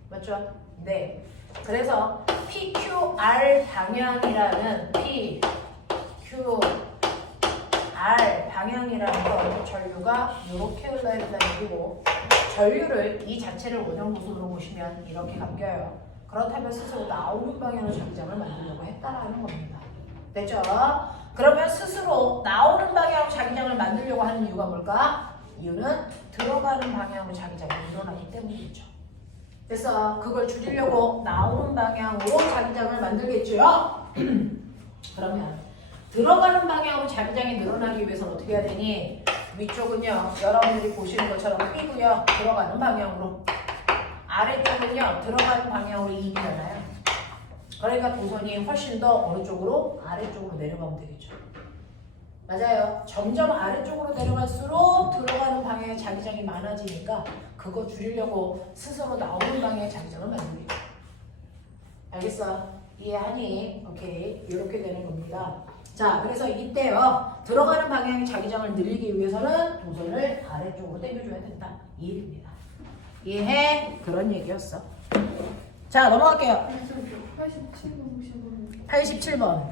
맞죠? 네. 그래서 PQR 방향이라는 방향이라는 건 전류가 이렇게 흘러야 된다는 얘기고 전류를 이 자체를 원형도선으로 보시면 이렇게 감겨요. 그렇다면 스스로 나오는 방향으로 자기장을 만들려고 했다라는 겁니다. 됐죠? 그러면 스스로 나오는 방향으로 자기장을 만들려고 하는 이유가 뭘까? 이유는 들어가는 방향으로 자기장이 일어나기 때문이죠. 그래서 그걸 줄이려고 나오는 방향으로 자기장을 만들겠죠? 그러면 들어가는 방향으로 자기장이 늘어나기 위해서는 어떻게 해야 되니? 위쪽은요 여러분들이 보시는 것처럼 B고요 들어가는 방향으로, 아래쪽은요 들어가는 방향으로 E잖아요. 그러니까 도선이 훨씬 더 어느 쪽으로? 아래쪽으로 내려가면 되겠죠. 맞아요. 점점 아래쪽으로 내려갈수록 들어가는 방향에 자기장이 많아지니까 그거 줄이려고 스스로 나오는 방향에 자기장을 만들겠죠. 알겠어? 이해하니? 오케이. 이렇게 되는 겁니다. 자, 그래서 이때요 들어가는 방향의 자기장을 늘리기 위해서는 도선을 아래쪽으로 당겨줘야 된다. 이 얘기입니다. 이해해? 그런 얘기였어. 자, 넘어갈게요. 87번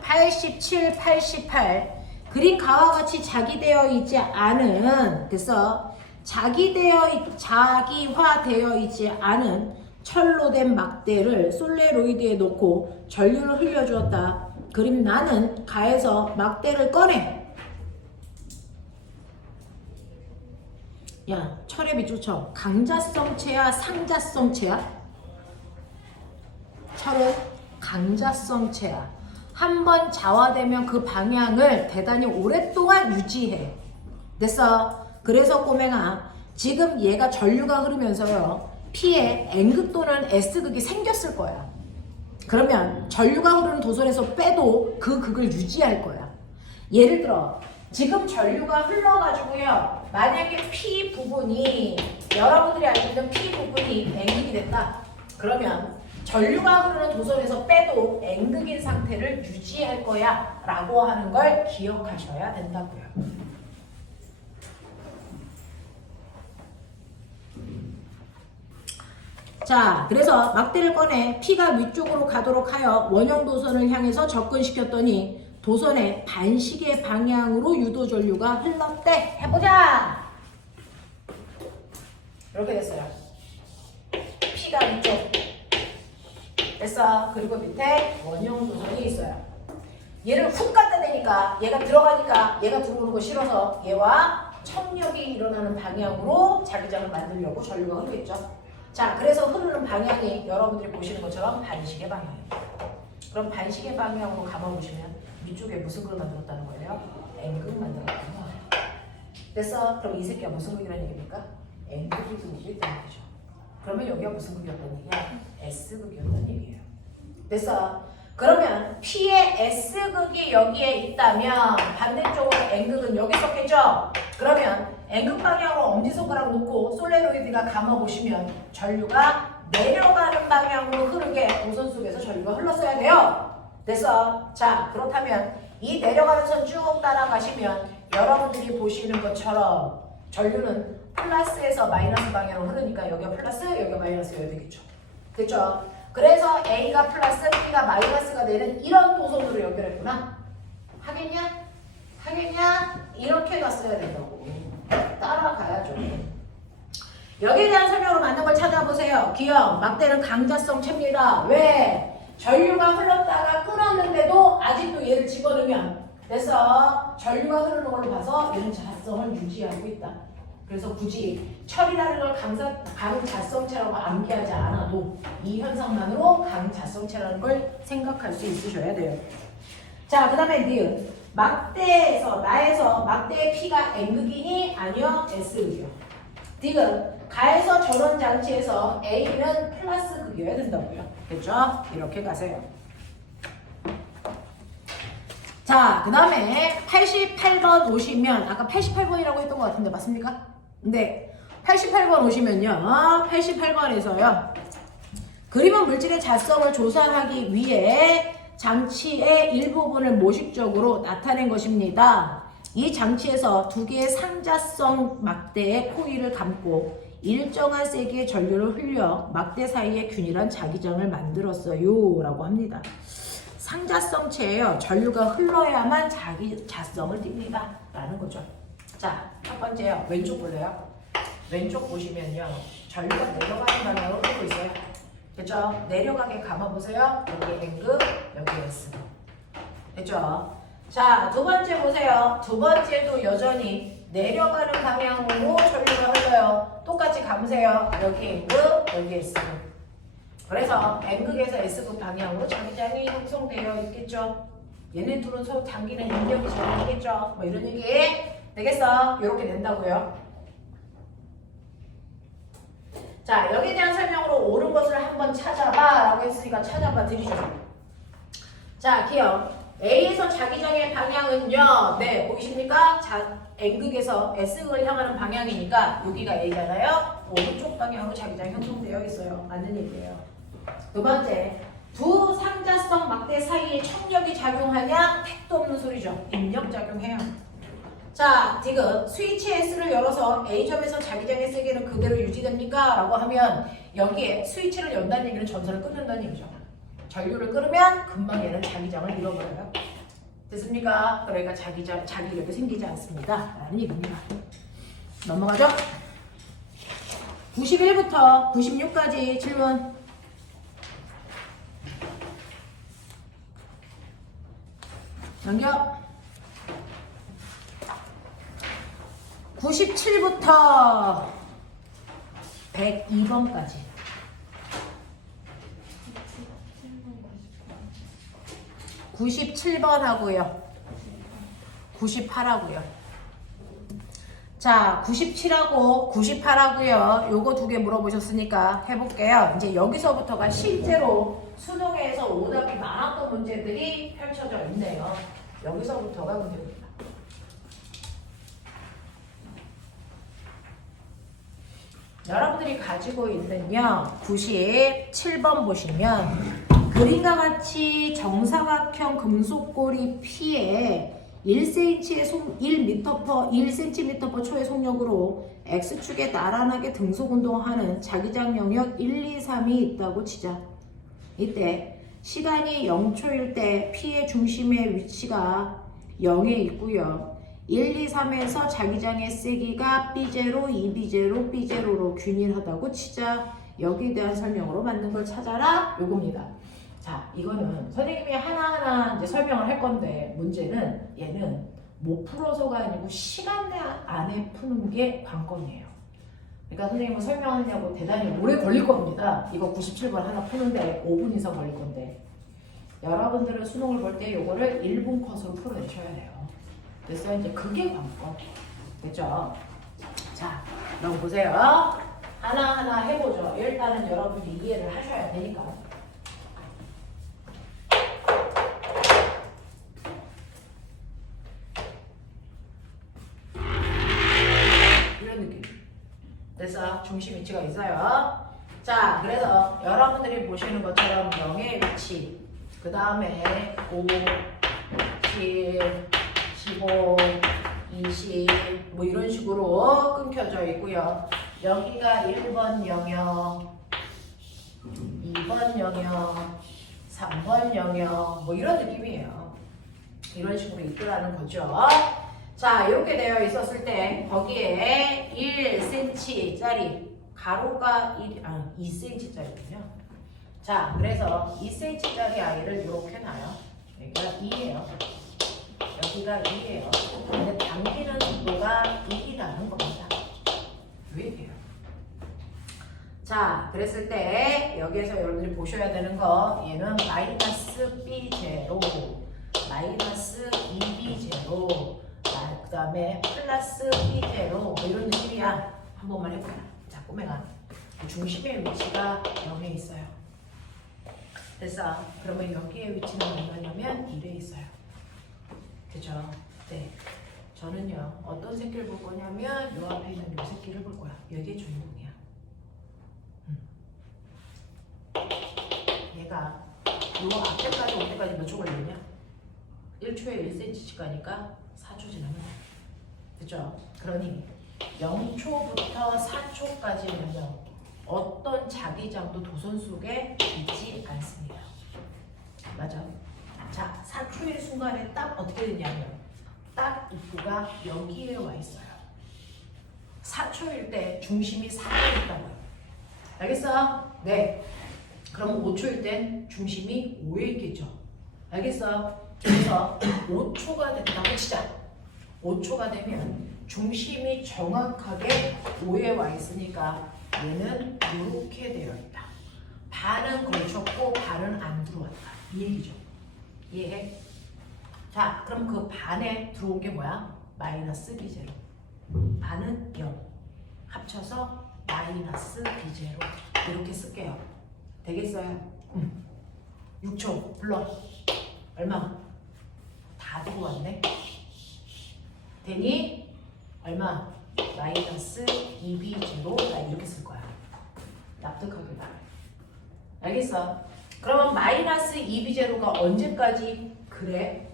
87, 88 그림 가와 같이 자기되어 있지 않은 됐어. 자기화되어 있지 않은 철로 된 막대를 솔레로이드에 놓고 전류를 흘려주었다. 그림 나는 가에서 막대를 꺼내. 야, 철의 빛조처 강자성체야 상자성체야? 철은 강자성체야. 한번 자화되면 그 방향을 대단히 오랫동안 유지해. 됐어? 그래서 꼬맹아 지금 얘가 전류가 흐르면서요 P에 N극 또는 S극이 생겼을 거야. 그러면 전류가 흐르는 도선에서 빼도 그 극을 유지할 거야. 예를 들어 지금 전류가 흘러가지고요 만약에 P 부분이 여러분들이 알고 있는 P 부분이 N극이 됐다. 그러면 전류가 흐르는 도선에서 빼도 N극인 상태를 유지할 거야 라고 하는 걸 기억하셔야 된다고요. 자, 그래서 막대를 꺼내 P가 위쪽으로 가도록 하여 원형 도선을 향해서 접근시켰더니 도선의 반시계 방향으로 유도 전류가 흘렀대. 해보자. 이렇게 됐어요. P가 위쪽 됐어. 그리고 밑에 원형 도선이 있어요. 얘를 훅 갖다 대니까 얘가 들어가니까 얘가 들어오는 거 싫어서 얘와 청력이 일어나는 방향으로 자기장을 만들려고 전류가 흐르겠죠. 자, 그래서 흐르는 방향이 여러분들이 보시는 것처럼 반시계 방향입니다. 그럼 반시계 방향으로 감아보시면 위쪽에 무슨 극을 만들었다는 거예요? N극 만들었다는 거예요. 됐어? 그럼 이 새끼가 무슨 극이라는 얘기입니까? N극이 있다는 거죠. 그러면 여기가 무슨 극이었다는 얘기야? S극이었다는 얘기예요. 됐어? 그러면 P의 S극이 여기에 있다면 반대쪽으로 N극은 여기 있었겠죠? 그러면 N극 방향으로 엄지손가락 놓고 솔레로이드가 감아보시면 전류가 내려가는 방향으로 흐르게 도선 속에서 전류가 흘렀어야 돼요. 됐어? 자, 그렇다면 이 내려가는 선 쭉 따라가시면 여러분들이 보시는 것처럼 전류는 플러스에서 마이너스 방향으로 흐르니까 여기가 플러스, 여기가 마이너스가 되겠죠. 됐죠? 그래서 A가 플러스, B가 마이너스가 되는 이런 도선으로 연결했구나. 하겠냐? 하겠냐? 이렇게 갔어야 된다고. 따라가야죠. 여기에 대한 설명으로 맞는 걸 찾아보세요. 기억, 막대는 강자성체입니다. 왜? 전류가 흘렀다가 끊었는데도 아직도 얘를 집어넣으면 그래서 전류가 흐르는 걸로 봐서 얘는 자성을 유지하고 있다. 그래서 굳이 철이라는 걸 강자성체라고 암기하지 않아도 이 현상만으로 강자성체라는 걸 생각할 수 있으셔야 돼요. 자, 그 다음에 니은. 막대에서 나에서 막대의 P가 N극이니? 아니요, S극이요. 디귿. 가에서 전원 장치에서 A는 플러스 극이어야 된다고요. 됐죠? 이렇게 가세요. 자, 그 다음에 88번 오시면 아까 88번이라고 했던 것 같은데 맞습니까? 네. 88번 오시면요. 88번에서요. 그림은 물질의 자성을 조사하기 위해 장치의 일부분을 모식적으로 나타낸 것입니다. 이 장치에서 두 개의 상자성 막대의 코일을 감고 일정한 세기의 전류를 흘려 막대 사이에 균일한 자기장을 만들었어요 라고 합니다. 상자성체예요. 전류가 흘러야만 자성을 띱니다 라는 거죠. 자, 첫 번째요. 왼쪽 볼래요? 왼쪽 보시면요. 전류가 내려가는 방향으로 흐르고 있어요. 됐죠? 내려가게 감아보세요. 여기 N극, 여기 S극. 됐죠? 자, 두 번째 보세요. 두 번째도 여전히 내려가는 방향으로 전류가 흘러요. 똑같이 감으세요. 여기 N극, 여기 S극. 그래서 N극에서 S극 방향으로 자기장이 형성되어 있겠죠. 얘네 둘은 서로 당기는 인력이 적용되겠죠. 뭐 이런 얘기 되겠어? 이렇게 된다고요. 자, 여기에 대한 설명으로 옳은 것을 한번 찾아봐 라고 했으니까 찾아봐 드리죠. 자, 기억. A에서 자기장의 방향은요. 네, 보이십니까? 자, N극에서 S극을 향하는 방향이니까 여기가 A잖아요. 오른쪽 방향으로 자기장이 형성되어 있어요. 맞는 얘기예요. 두 번째, 두 상자성 막대 사이에 청력이 작용하냐? 택도 없는 소리죠. 인력작용해요. 자, 디귿. 스위치 S를 열어서 A점에서 자기장의 세기는 그대로 유지됩니까? 라고 하면 여기에 스위치를 연다는 얘기는 전선을 끊는다는 얘기죠. 전류를 끊으면 금방 얘는 자기장을 잃어버려요. 됐습니까? 그러니까 자기력이 생기지 않습니다. 라는 얘기입니다. 넘어가죠? 91부터 96까지 질문. 넘겨. 97부터 102번까지. 97번 하고요. 98 하고요. 자, 97하고 98 하고요. 요거 두 개 물어보셨으니까 해볼게요. 이제 여기서부터가 실제로 수능에서 오답이 많았던 문제들이 펼쳐져 있네요. 여기서부터가 문제입니다. 여러분들이 가지고 있는요. 97번 보시면 그림과 같이 정사각형 금속고리 P에 1cm/초의 속력으로 X축에 나란하게 등속운동하는 자기장 영역 1, 2, 3이 있다고 치자. 이때 시간이 0초일 때 P의 중심의 위치가 0에 있고요. 1, 2, 3에서 자기장의 세기가 B0, 2B0, B0로 균일하다고 치자. 여기에 대한 설명으로 맞는 걸 찾아라. 요겁니다. 자, 이거는 선생님이 하나하나 이제 설명을 할 건데 문제는 얘는 못 풀어서가 아니고 시간 안에 푸는 게 관건이에요. 그러니까 선생님은 설명하느냐고 대단히 오래 걸릴 겁니다. 이거 97번 하나 푸는데 5분 이상 걸릴 건데 여러분들은 수능을 볼 때 요거를 1분 컷으로 풀어내셔야 돼요. 그래서 이제 그게 관건. 됐죠? 자, 그럼 보세요. 하나하나 해보죠. 일단은 여러분들이 이해를 하셔야 되니까. 이런 느낌. 됐어? 중심 위치가 있어요. 자, 그래서 여러분들이 보시는 것처럼 0의 위치, 그 다음에 5, 7, 15, 20, 뭐 이런 식으로 끊겨져 있고요. 여기가 1번 영역, 2번 영역, 3번 영역, 뭐 이런 느낌이에요. 이런 식으로 있더라는 거죠. 자, 이렇게 되어 있었을 때 거기에 1cm짜리 가로가 2cm짜리군요. 자, 그래서 2cm짜리 아이를 이렇게 놔요. 여기가 2예요. 여기가 2예요. 근데 당기는 속도가 1이라는 겁니다. 왜 이래요? 자, 그랬을 때 여기에서 여러분들이 보셔야 되는 거 얘는 마이너스 B0, 마이너스 2B0, 그 다음에 플러스 B0 뭐 이런 느낌이야. 한 번만 해보자. 자, 꼬맹아. 중심의 위치가 0에 있어요. 됐어. 그러면 여기의 위치는 얼마냐면 1에 있어요. 그죠? 네. 저는요, 어떤 새끼를 볼 거냐면 요 앞에 있는 요 새끼를 볼 거야. 이게 주인공이야. 얘가 요 앞에까지 올 때까지 몇 초 걸리냐? 1초에 1cm씩 가니까 4초 지나면 돼. 그죠? 그러니 0초부터 4초까지는요, 어떤 자기장도 도선 속에 있지 않습니다. 맞아? 자, 4초의 순간에 딱 어떻게 되냐면 딱 입구가 여기에 와 있어요. 4초일 때 중심이 4에 있다고요. 알겠어? 네. 그럼 5초일 땐 중심이 5에 있겠죠. 알겠어? 그래서 5초가 됐다고 치자. 5초가 되면 중심이 정확하게 5에 와 있으니까 얘는 이렇게 되어 있다. 반은 걸쳤고 반은 안 들어왔다. 이 얘기죠. 이해해? 자, 그럼 그 반에 들어온 게 뭐야? 마이너스 B0. 반은 0. 합쳐서 마이너스 B0. 이렇게 쓸게요. 되겠어요? 6초. 불러. 얼마? 다 들어왔네. 되니? 얼마? 마이너스 2B0. 나 이렇게 쓸 거야. 납득하길 바래. 알겠어? 그러면 마이너스 2B0가 언제까지 그래?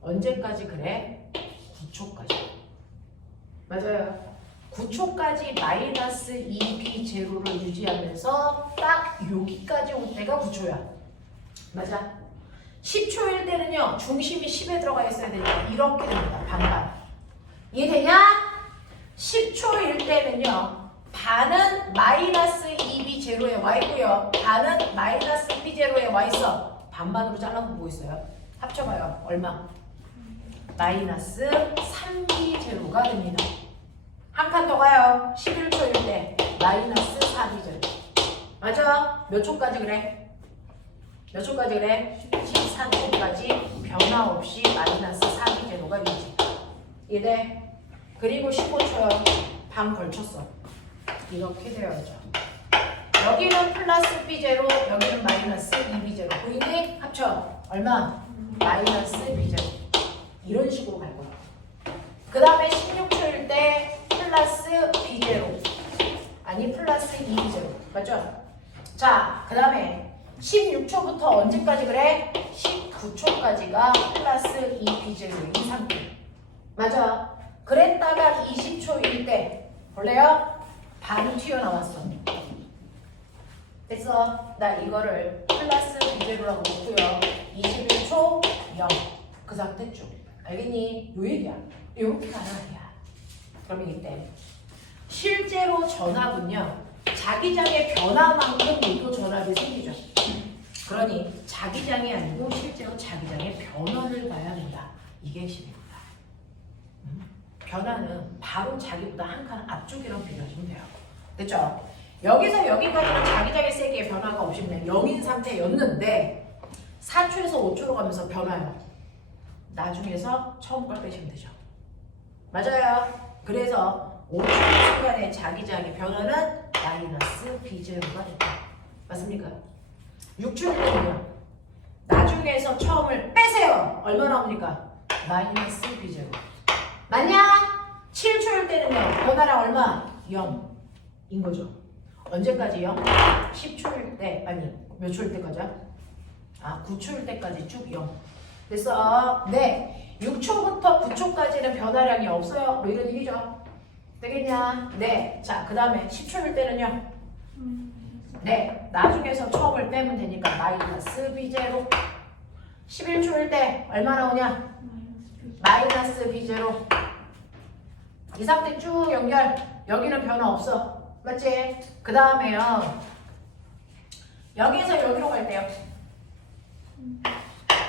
언제까지 그래? 9초까지. 맞아요. 9초까지 마이너스 2B0를 유지하면서 딱 여기까지 올 때가 9초야. 맞아. 10초일 때는요, 중심이 10에 들어가 있어야 되니까 이렇게 됩니다. 반반. 이해되냐? 10초일 때는요, 반은 마이너스 2B0에 와 있고요, 반은 마이너스 B0에 와 있어. 반반으로 잘라서 보고 있어요. 합쳐봐요. 얼마? 마이너스 3B0가 됩니다. 한 칸 더 가요. 11초일 때 마이너스 4B0. 맞아? 몇 초까지 그래? 몇 초까지 그래? 14초까지 변화 없이 마이너스 4B0가 유지. 이해돼? 그리고 15초요. 반 걸쳤어. 이렇게 되어야죠. 여기는 플러스 B0, 여기는 마이너스 2B0. 보이니? 합쳐. 얼마? 마이너스 B0. 이런 식으로 갈 거야. 그 다음에 16초일 때 플러스 B0. 아니, 플러스 2B0. 맞죠? 자, 그 다음에 16초부터 언제까지 그래? 19초까지가 플러스 2B0. 이 상태. 맞아. 그랬다가 20초일 때 볼래요? 반이 튀어나왔어. 됐어? 나 이거를 플러스 B0라고 놓고요. 21초 0. 그 상태 쭉. 알겠니? 요 얘기야. 요렇게 가는 거야. 그러면 이때 실제로 전압은요, 자기장의 변화만큼 유도 전압이 생기죠. 그러니 자기장이 아니고 실제로 자기장의 변화를 봐야 된다. 이게 식입니다. 변화는 바로 자기보다 한 칸 앞쪽이랑 비교하시면 돼요. 됐죠? 여기서 여기까지는 자기장의 세기의 변화가 없이 그냥 0인 상태였는데 4초에서 5초로 가면서 변화요. 나중에서 처음 걸 빼시면 되죠. 맞아요. 그래서 5초 순간의 자기장의 변화는 마이너스 B0가 됐다. 맞습니까? 6초일 때는요. 나중에서 처음을 빼세요. 얼마 나옵니까? 마이너스 B0. 맞냐? 7초일 때는요. 변화량 얼마? 0인 거죠. 언제까지 0? 10초일 때, 아니 몇 초일 때까지야? 9초일 때까지 쭉 0. 됐어? 네. 6초부터 9초까지는 변화량이 없어요. 뭐 이런 얘기죠. 되겠냐? 네. 자, 그 다음에 10초일 때는요. 네. 나중에서 처음을 빼면 되니까 마이너스 B0. 11초일 때 얼마 나오냐? 마이너스 B0. 이 상태 쭉 연결. 여기는 변화 없어. 맞지? 그 다음에요. 여기에서 여기로 갈 때요.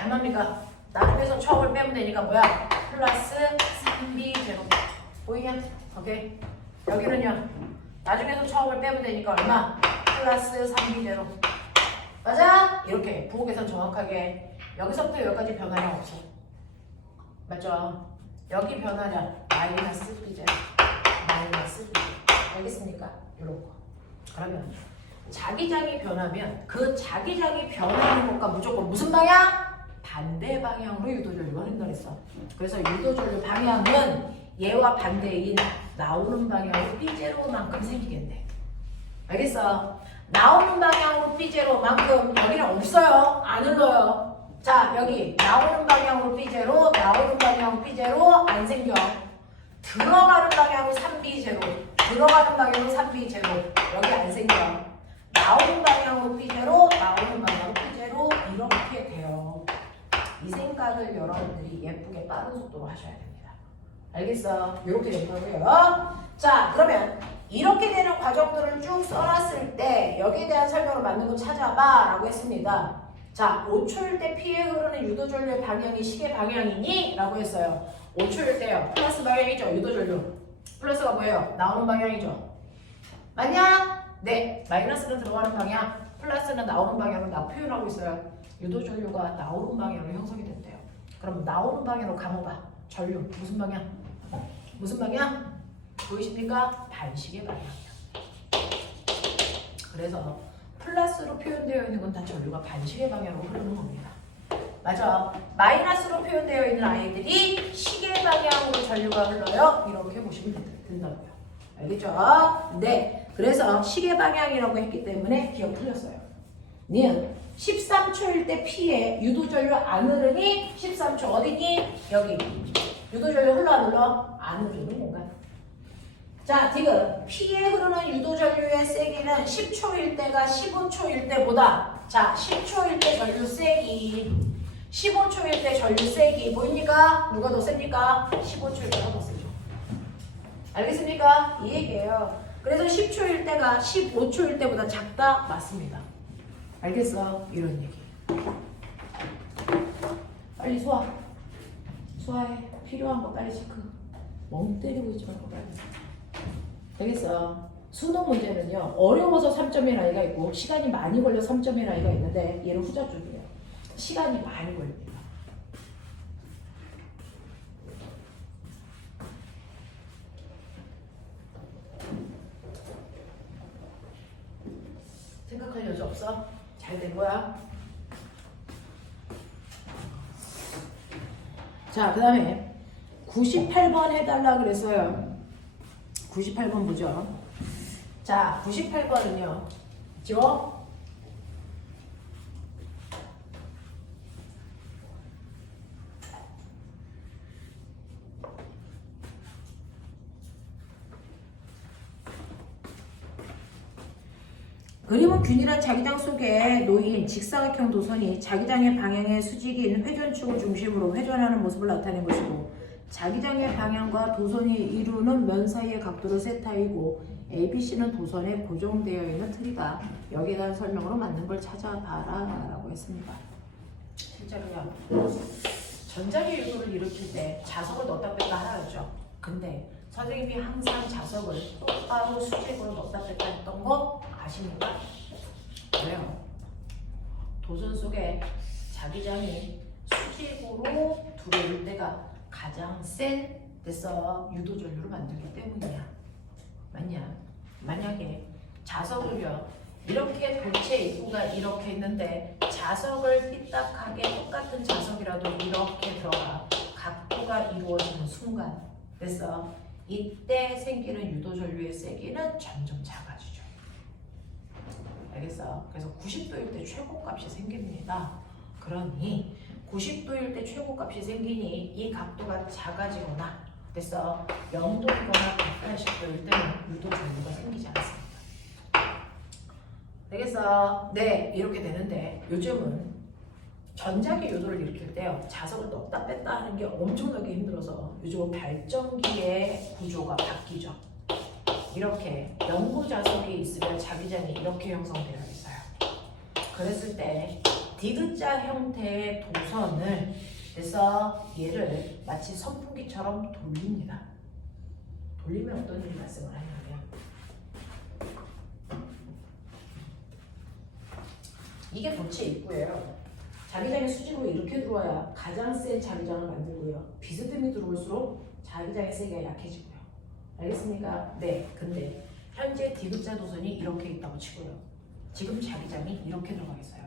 얼마입니까? 나중에서 처음을 빼면 되니까 뭐야? 플러스 3B0. 보이냐? 오케이. 여기는요. 나중에서 처음을 빼면 되니까 얼마? 플러스 3B0. 맞아? 이렇게 부호계산 정확하게. 여기서부터 여기까지 변화량 없어. 맞죠? 여기 변화량 마이너스 B0. 마이너스 B0. 알겠습니까? 이런 거. 그러면 자기장이 변하면 그 자기장이 변하는 것과 무조건 무슨 방향? 반대 방향으로 유도전류가 흐른다 그랬어. 그래서 유도전류 방향은 얘와 반대인 나오는 방향으로 B0만큼 생기겠네. 알겠어? 나오는 방향으로 B0만큼 여기는 없어요. 안 흘러요. 자, 여기 나오는 방향으로 B0, 나오는 방향으로 B0 안 생겨. 들어가는 방향으로 3B0, 들어가는 방향으로 3B0 여기 안 생겨. 나오는 방향으로 P0, 나오는 방향으로 P0 이렇게 돼요. 이 생각을 여러분들이 예쁘게 빠른 속도로 하셔야 됩니다. 알겠어? 이렇게 된다고요. 자, 그러면 이렇게 되는 과정들을 쭉 써놨을 때 여기에 대한 설명을 맞는 거 찾아봐 라고 했습니다. 자, 5초일 때 P에 흐르는 유도전류의 방향이 시계 방향이니? 라고 했어요. 5초일 때요. 플러스 방향이죠. 유도전류. 플러스가 뭐예요? 나오는 방향이죠. 맞냐? 네. 마이너스는 들어가는 방향, 플러스는 나오는 방향을 나 표현하고 있어요. 유도전류가 나오는 방향으로 형성이 된대요. 그럼 나오는 방향으로 감아봐. 전류. 무슨 방향? 무슨 방향? 보이십니까? 반시계 방향이요. 그래서 플러스로 표현되어 있는 건 다 전류가 반시계 방향으로 흐르는 겁니다. 맞아. 마이너스로 표현되어 있는 아이들이 시계 방향으로 전류가 흘러요. 이렇게 보시면 된다고요. 알겠죠? 네. 그래서 시계 방향이라고 했기 때문에 기억 틀렸어요. 니은 13초일 때 P에 유도전류 안 흐르니 13초 어디니? 여기. 유도전류 흘러 안 흘러? 안 흐르는 공간. 자, 지금 P에 흐르는 유도전류의 세기는 10초일 때가 15초일 때보다 자, 10초일 때 전류 세기 15초일 때 전류 세기 보입니까? 누가 더 셉니까? 15초일 때가 더 세죠. 알겠습니까? 이 얘기예요. 그래서 10초일 때가 15초일 때보다 작다? 맞습니다. 알겠어? 이런 얘기. 빨리 소화해. 필요한 거 빨리 체크. 멍 때리고 있지 말고 빨리. 알겠어? 수능 문제는요. 어려워서 3점일 아이가 있고 시간이 많이 걸려 3점일 아이가 있는데 얘는 후자 쪽이에요. 시간이 많이 걸립니다. 생각할 여지 없어? 잘 된 거야? 자, 그 다음에 98번 해달라 그랬어요. 98번 보죠. 자, 98번은요. 그죠? 그림은 균일한 자기장 속에 놓인 직사각형 도선이 자기장의 방향의 수직인 회전축을 중심으로 회전하는 모습을 나타낸 것이고 자기장의 방향과 도선이 이루는 면 사이의 각도를 세타이고 ABC는 도선에 고정되어 있는 틀이다. 여기에 대한 설명으로 맞는 걸 찾아봐라 라고 했습니다. 실제로요. 전자기 유도를 일으킬 때 자석을 넣었다 뺐다 하였죠. 근데 선생님이 항상 자석을 똑바로 수직으로 넣었다 뺐다 했던 거 아십니까? 왜요? 도선 속에 자기장이 수직으로 들어올 때가 가장 센 됐어 유도전류를 만들기 때문이야. 맞냐? 만약에 자석을요 이렇게 돌체 입구가 이렇게 있는데 자석을 삐딱하게 똑같은 자석이라도 이렇게 들어가 각도가 이루어지는 순간 됐어 이때 생기는 유도전류의 세기는 점점 작아지죠. 알겠어? 그래서 90도일 때 최고값이 생깁니다. 그러니 90도일 때 최고값이 생기니 이 각도가 작아지거나 됐어 0도이거나 180도일 때는 유도전류가 생기지 않습니다. 되겠어? 네, 이렇게 되는데 요즘은 전자기 유도를 일으킬 때요 자석을 넣었다 뺐다 하는 게 엄청나게 힘들어서 요즘은 발전기의 구조가 바뀌죠. 이렇게 연고 자석이 있으면 자기장이 이렇게 형성되어 있어요. 그랬을 때 디귿자 형태의 도선을 그래서 얘를 마치 선풍기처럼 돌립니다. 돌리면 어떤 일이 발생을 하냐면 이게 돌체 입구예요. 자기장이 수직으로 이렇게 들어와야 가장 센 자기장을 만들고요. 비스듬히 들어올수록 자기장의 세기가 약해지고요. 알겠습니까? 네. 근데 현재 디귿자 도선이 이렇게 있다고 치고요. 지금 자기장이 이렇게 들어가겠어요.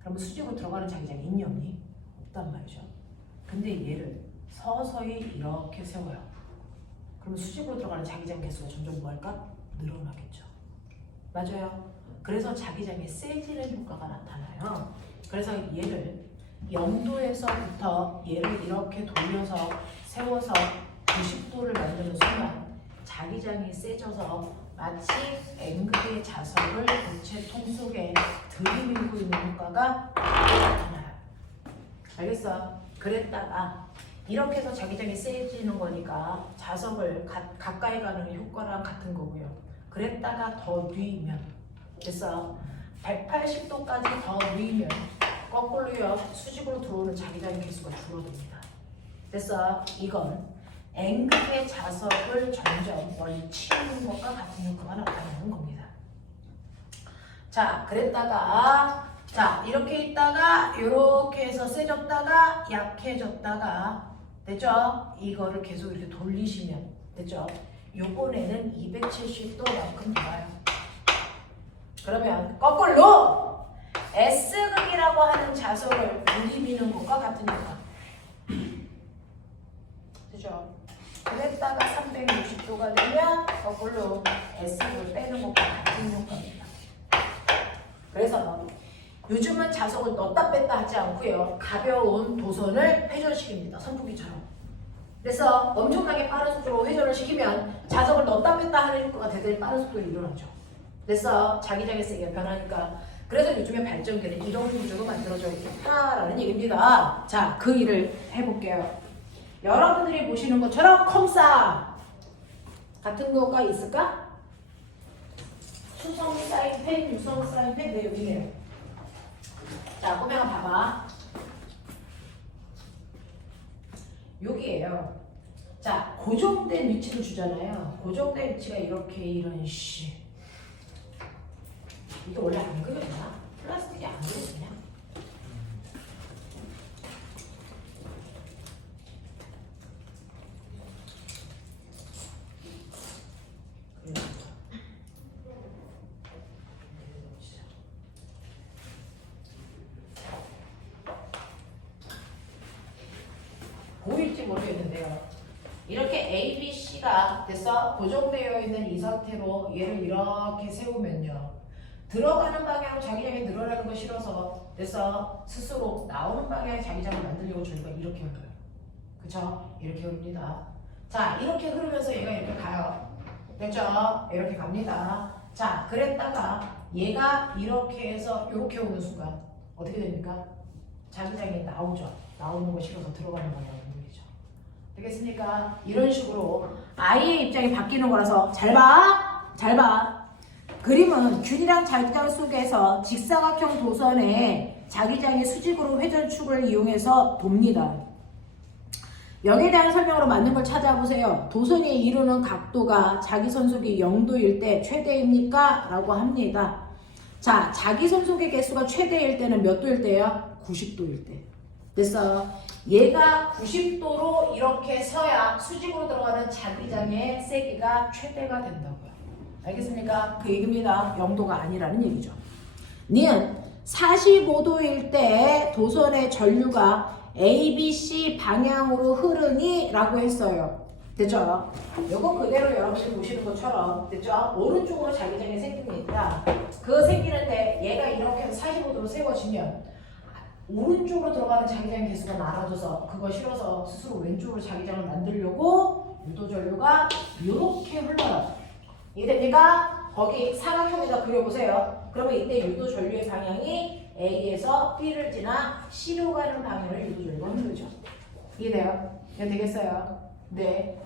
그러면 수직으로 들어가는 자기장이 있니 없니? 없단 말이죠. 근데 얘를 서서히 이렇게 세워요. 그러면 수직으로 들어가는 자기장 개수가 점점 뭐할까? 늘어나겠죠. 맞아요. 그래서 자기장이 세지는 효과가 나타나요. 그래서 얘를 0도에서부터 얘를 이렇게 돌려서 세워서 90도를 만드는 순간 자기장이 세져서 마치 N극의 자석을 물체통 속에 들이밀고 있는 효과가 나타나요. 알겠어? 그랬다가 이렇게 해서 자기장이 세지는 거니까 자석을 가까이 가는 효과랑 같은 거고요. 그랬다가 더 누이면 됐어? 180도까지 더 누이면 거꾸로요 수직으로 들어오는 자기장의 개수가 줄어듭니다. 됐어? 이건 N극의 자석을 점점 멀리 치우는 것과 같은 효과가 나타나는 겁니다. 자, 그랬다가 자 이렇게 있다가 이렇게 해서 세졌다가 약해졌다가 됐죠? 이거를 계속 이렇게 돌리시면 됐죠? 요번에는 270도만큼 돌아요. 그러면 거꾸로 S극이라고 하는 자석을 들이미는 것과 같은 효과. 그죠? 그랬다가 360도가 되면 거꾸로 S극을 빼는 것과 같은 효과입니다. 그래서 요즘은 자석을 넣었다 뺐다 하지 않고요. 가벼운 도선을 회전시킵니다. 선풍기처럼. 그래서 엄청나게 빠른 속도로 회전을 시키면 자석을 넣었다 뺐다 하는 효과가 대단히 빠른 속도로 일어나죠. 그래서 자기장의 세기가 변하니까 그래서 요즘에 발전기는 이런 구조로 만들어져 있겠다라는 얘기입니다. 자, 그 일을 해볼게요. 여러분들이 보시는 것처럼 컴사 같은 거가 있을까? 수성 사인펜, 유성 사인펜, 네, 여기네요. 자, 꼬맹아 봐봐. 여기에요. 자, 고정된 위치를 주잖아요. 고정된 위치가 이렇게 이런 식. 이게 원래 안 그렸나? 플라스틱이 안 그렸냐? 보일지 모르겠는데요. 이렇게 A, B, C가 됐어? 고정되어 있는 이 상태로 얘를 이렇게 세우면요. 들어가는 방향으로 자기장이 늘어나는 거 싫어서 됐어? 스스로 나오는 방향의 자기장을 만들려고 저희가 이렇게 흘러요. 그쵸? 이렇게 흐릅니다. 자, 이렇게 흐르면서 얘가 이렇게 가요. 됐죠? 이렇게 갑니다. 자, 그랬다가 얘가 이렇게 해서 이렇게 오는 순간 어떻게 됩니까? 자기장이 나오죠. 나오는 거 싫어서 들어가는 방향으로 늘리죠. 되겠습니까? 이런 식으로 아이의 입장이 바뀌는 거라서 잘 봐! 잘 봐! 그림은 균이랑 자기장 속에서 직사각형 도선에 자기장이 수직으로 회전축을 이용해서 돕니다. 여기에 대한 설명으로 맞는 걸 찾아보세요. 도선이 이루는 각도가 자기선속이 0도일 때 최대입니까? 라고 합니다. 자, 자기선속의 개수가 최대일 때는 몇 도일 때요? 90도일 때. 됐어. 얘가 90도로 이렇게 서야 수직으로 들어가는 자기장의 세기가 최대가 된다고요. 알겠습니까? 그 얘기입니다. 0도가 아니라는 얘기죠. 니은 45도일 때 도선의 전류가 ABC 방향으로 흐르니 라고 했어요. 됐죠? 요거 그대로 여러분들이 보시는 것처럼 됐죠? 오른쪽으로 자기장이 생기게 있다. 그 생기는데 얘가 이렇게 해서 45도로 세워지면 오른쪽으로 들어가는 자기장 개수가 많아져서 그거 싫어서 스스로 왼쪽으로 자기장을 만들려고 유도전류가 이렇게 흘러요. 이해됩니까? 거기 사각형에다 그려보세요. 그러면 이때 유도전류의 방향이 A에서 B를 지나 C로 가는 방향을 유도전류가 흐르죠. 이해돼요? 이해 되겠어요? 네.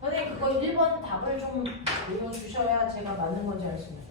선생님 그거 1번 답을 좀 보여주셔야 제가 맞는 건지 알 수 있는데.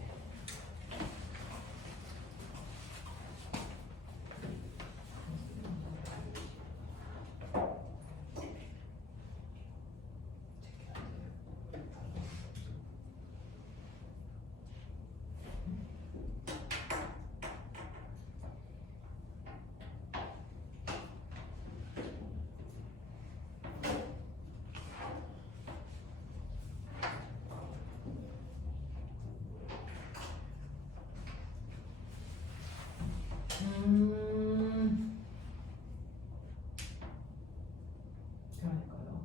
그러니까요.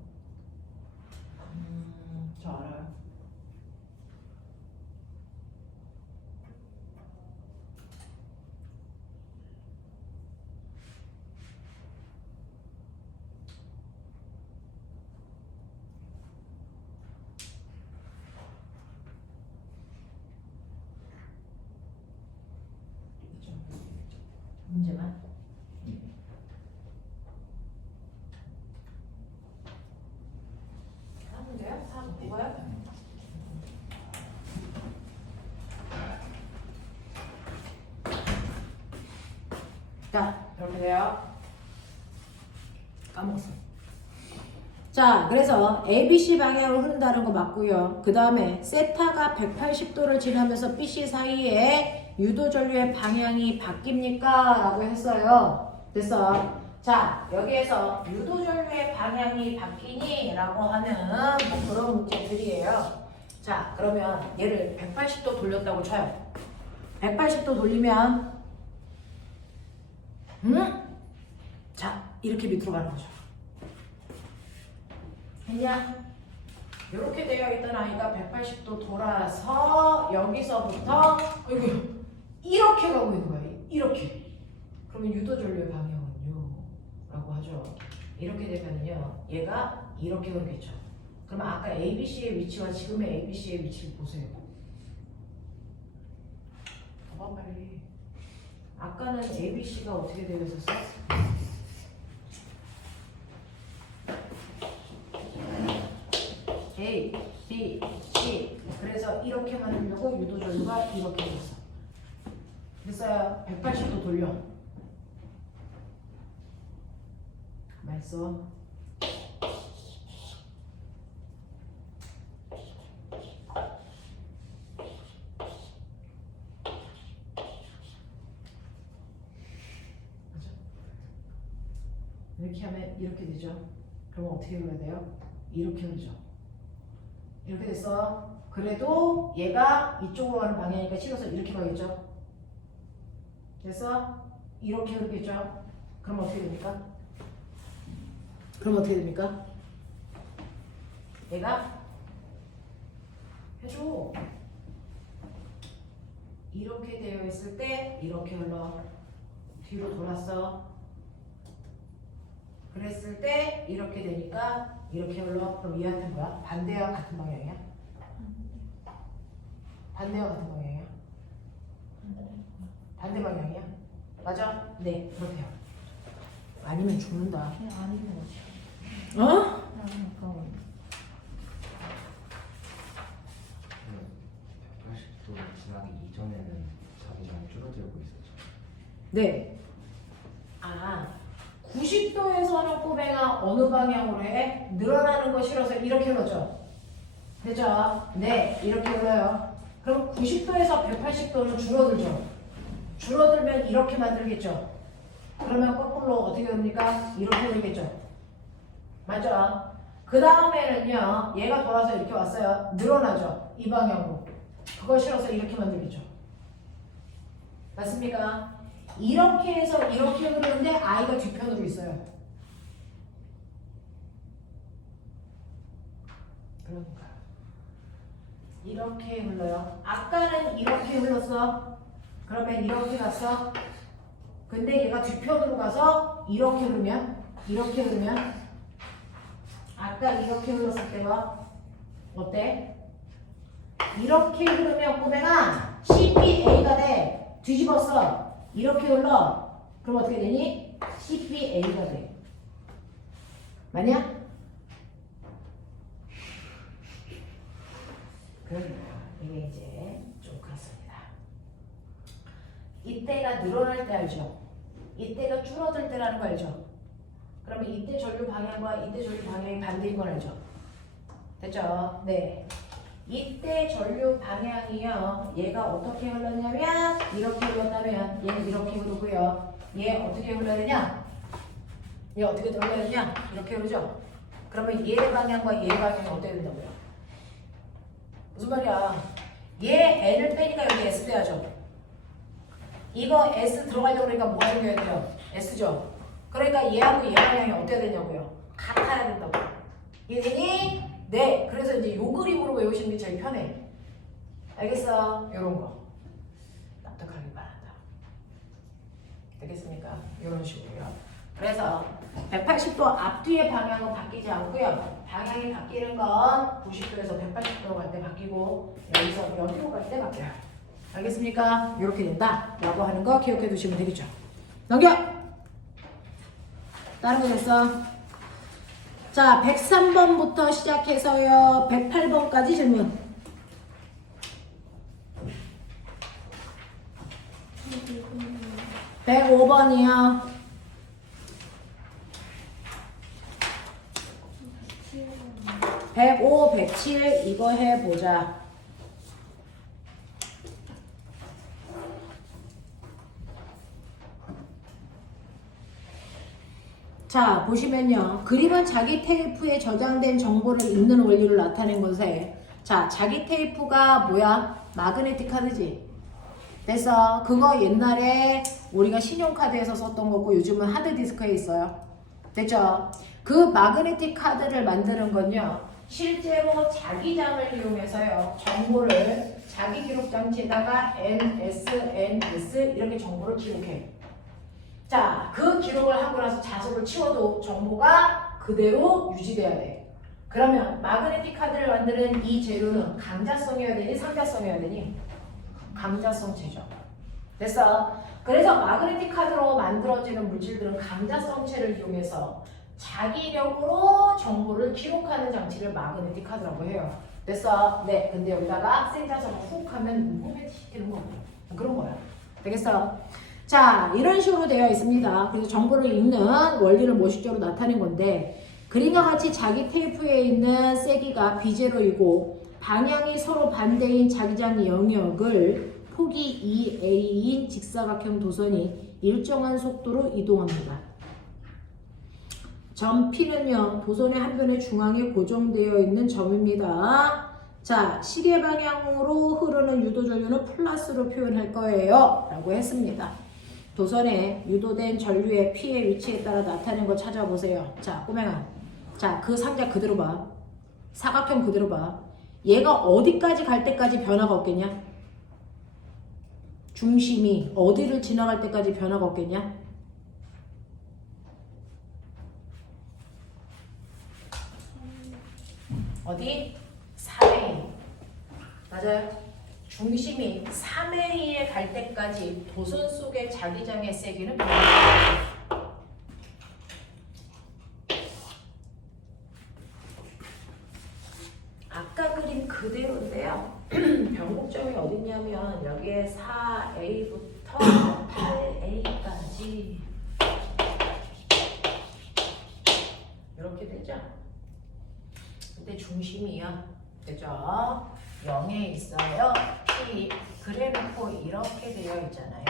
저 알아요. 문제만. 하면 돼요? 다 먹어요? 자, 이렇게 돼요. 까먹었어. 자, 그래서 ABC 방향으로 흐른다는 거 맞고요. 그 다음에 세타가 180도를 지나면서 BC 사이에 유도전류의 방향이 바뀝니까? 라고 했어요. 됐어. 자, 여기에서 유도전류의 방향이 바뀌니? 라고 하는 뭐 그런 문제들이에요. 자, 그러면 얘를 180도 돌렸다고 쳐요. 180도 돌리면 자, 이렇게 밑으로 가는 거죠. 했냐? 이렇게 되어 있던 아이가 180도 돌아서 여기서부터 어이구, 이렇게 가고 있는 거예요. 이렇게. 그러면 유도전류의 방향은요? 라고 하죠. 이렇게 되면요. 얘가 이렇게 가겠죠. 그러면 아까 ABC의 위치와 지금의 ABC의 위치를 보세요. 봐봐 빨리. 아까는 ABC가 어떻게 되어 있었어? A, B, C. 그래서 이렇게 만들려고 유도전류가 이렇게 됐어. 됐어요. 180도 돌려. 가만 있어. 이렇게 하면 이렇게 되죠. 그러면 어떻게 해야 돼요? 이렇게 하죠. 이렇게 됐어. 그래도 얘가 이쪽으로 가는 방향이니까 실어서 이렇게 가겠죠. 됐어? 이렇게 흐르겠죠. 그럼 어떻게 됩니까? 그럼 어떻게 됩니까? 얘가 해줘. 이렇게 되어 있을 때 이렇게 흘러. 뒤로 돌았어. 그랬을 때 이렇게 되니까 이렇게 흘러. 그럼 얘한테는 뭐야? 반대와 같은 방향이야? 반대와 같은 방향이야? 반대 방향이야? 맞아? 네, 그렇대요. 아니면 죽는다. 그냥 아닌 것 같아. 어? 나는 아까워. 180도 지나기 이전에는 자기장이 줄어들고 있었죠. 네. 아, 90도에서는 꼬맹아 어느 방향으로 해? 늘어나는 거 싫어서 이렇게 흘러죠. 되죠? 네, 이렇게 흘러요. 그럼 90도에서 180도는 줄어들죠. 줄어들면 이렇게 만들겠죠. 그러면 거꾸로 어떻게 됩니까? 이렇게 되겠죠. 맞죠? 그 다음에는요, 얘가 돌아서 이렇게 왔어요. 늘어나죠. 이 방향으로. 그거 싫어서 이렇게 만들겠죠. 맞습니까? 이렇게 해서 이렇게 흐르는데 아이가 뒤편으로 있어요. 그러니까 이렇게 흘러요. 아까는 이렇게 흘렀어. 그러면 이렇게 갔어. 근데 얘가 뒤편으로 가서 이렇게 흐르면 아까 이렇게 흘렀을 때가 어때? 이렇게 흐르면 꼬맹아 CPA가 돼. 뒤집었어. 이렇게 흘러. 그럼 어떻게 되니? CPA가 돼. 맞냐? 그러니까 이게 이제 좀 그렇습니다. 이때가 늘어날 때 알죠? 이때가 줄어들 때라는 거 알죠? 그러면 이때 전류 방향과 이때 전류 방향이 반대인 걸 알죠? 됐죠? 네. 이때 전류 방향이요. 얘가 어떻게 흘렀냐면 이렇게 흘렀다면 얘는 이렇게 흐르고요. 얘 어떻게 흘러야 되냐? 얘 어떻게 흘러야 되냐? 이렇게 흐르죠? 그러면 얘 방향과 얘 방향이 어떻게 된다고요? 무슨 말이야? 얘 N을 빼니까 여기 S 돼야죠. 이거 S 들어가려고 그러니까 뭐가 생겨야 돼요? S죠? 그러니까 얘하고 얘 방향이 어때야 되냐고요? 같아야 된다고. 이해되니? 네. 그래서 이제 요 그림으로 외우시는 게 제일 편해. 알겠어? 요런 거. 납득하길 바란다. 되겠습니까? 요런 식으로요. 그래서 180도 앞뒤의 방향은 바뀌지 않고요. 방향이 바뀌는 건 90도에서 180도 갈 때 바뀌고 여기서 여기로 갈 때 바뀌어요. 알겠습니까? 이렇게 된다 라고 하는 거 기억해 두시면 되겠죠. 넘겨! 다른 거 됐어? 자, 103번부터 시작해서요 108번까지 질문. 105번이요 105, 107 이거 해보자. 자, 보시면요. 그림은 자기 테이프에 저장된 정보를 읽는 원리를 나타낸 것에 자, 자기 테이프가 뭐야? 마그네틱 카드지. 됐어. 그거 옛날에 우리가 신용카드에서 썼던 거고 요즘은 하드디스크에 있어요. 됐죠? 그 마그네틱 카드를 만드는 건요. 실제로 자기장을 이용해서요. 정보를 자기 기록 장치에다가 NS 이렇게 정보를 기록해. 자, 그 기록을 하고 나서 자석을 치워도 정보가 그대로 유지돼야 돼. 그러면 마그네틱 카드를 만드는 이 재료는 강자성이어야 되니 상자성이어야 되니? 강자성체죠. 됐어? 그래서 마그네틱 카드로 만들어지는 물질들은 강자성체를 이용해서 자기력으로 정보를 기록하는 장치를 마그네틱 카드라고 해요. 됐어? 네. 근데 여기다가 센 자석을 훅 하면 무거워지는 거예요. 그런 거야. 되겠어? 자, 이런 식으로 되어 있습니다. 그래서 정보를 읽는 원리를 모식적으로 나타낸 건데 그림과 같이 자기 테이프에 있는 세기가 B제로이고 방향이 서로 반대인 자기장 영역을 폭이 2A인 직사각형 도선이 일정한 속도로 이동합니다. 점 P는요, 도선의 한 변의 중앙에 고정되어 있는 점입니다. 자, 시계 방향으로 흐르는 유도전류는 플러스로 표현할 거예요. 라고 했습니다. 도선에 유도된 전류의 P의 위치에 따라 나타나는 거 찾아보세요. 자, 꼬맹아. 자, 그 상자 그대로 봐. 사각형 그대로 봐. 얘가 어디까지 갈 때까지 변화가 없겠냐? 중심이 어디를 지나갈 때까지 변화가 없겠냐? 어디? 4A. 맞아요. 중심이 3A에 갈 때까지 도선 속의 자기장의 세기는 변하지. 아까 그린 그대로인데요. 변곡점이 어딨냐면 여기에 4A부터 8A까지 이렇게 되죠. 근데 중심이요. 그죠? 0에 있어요. P 그래놓고 이렇게 되어 있잖아요.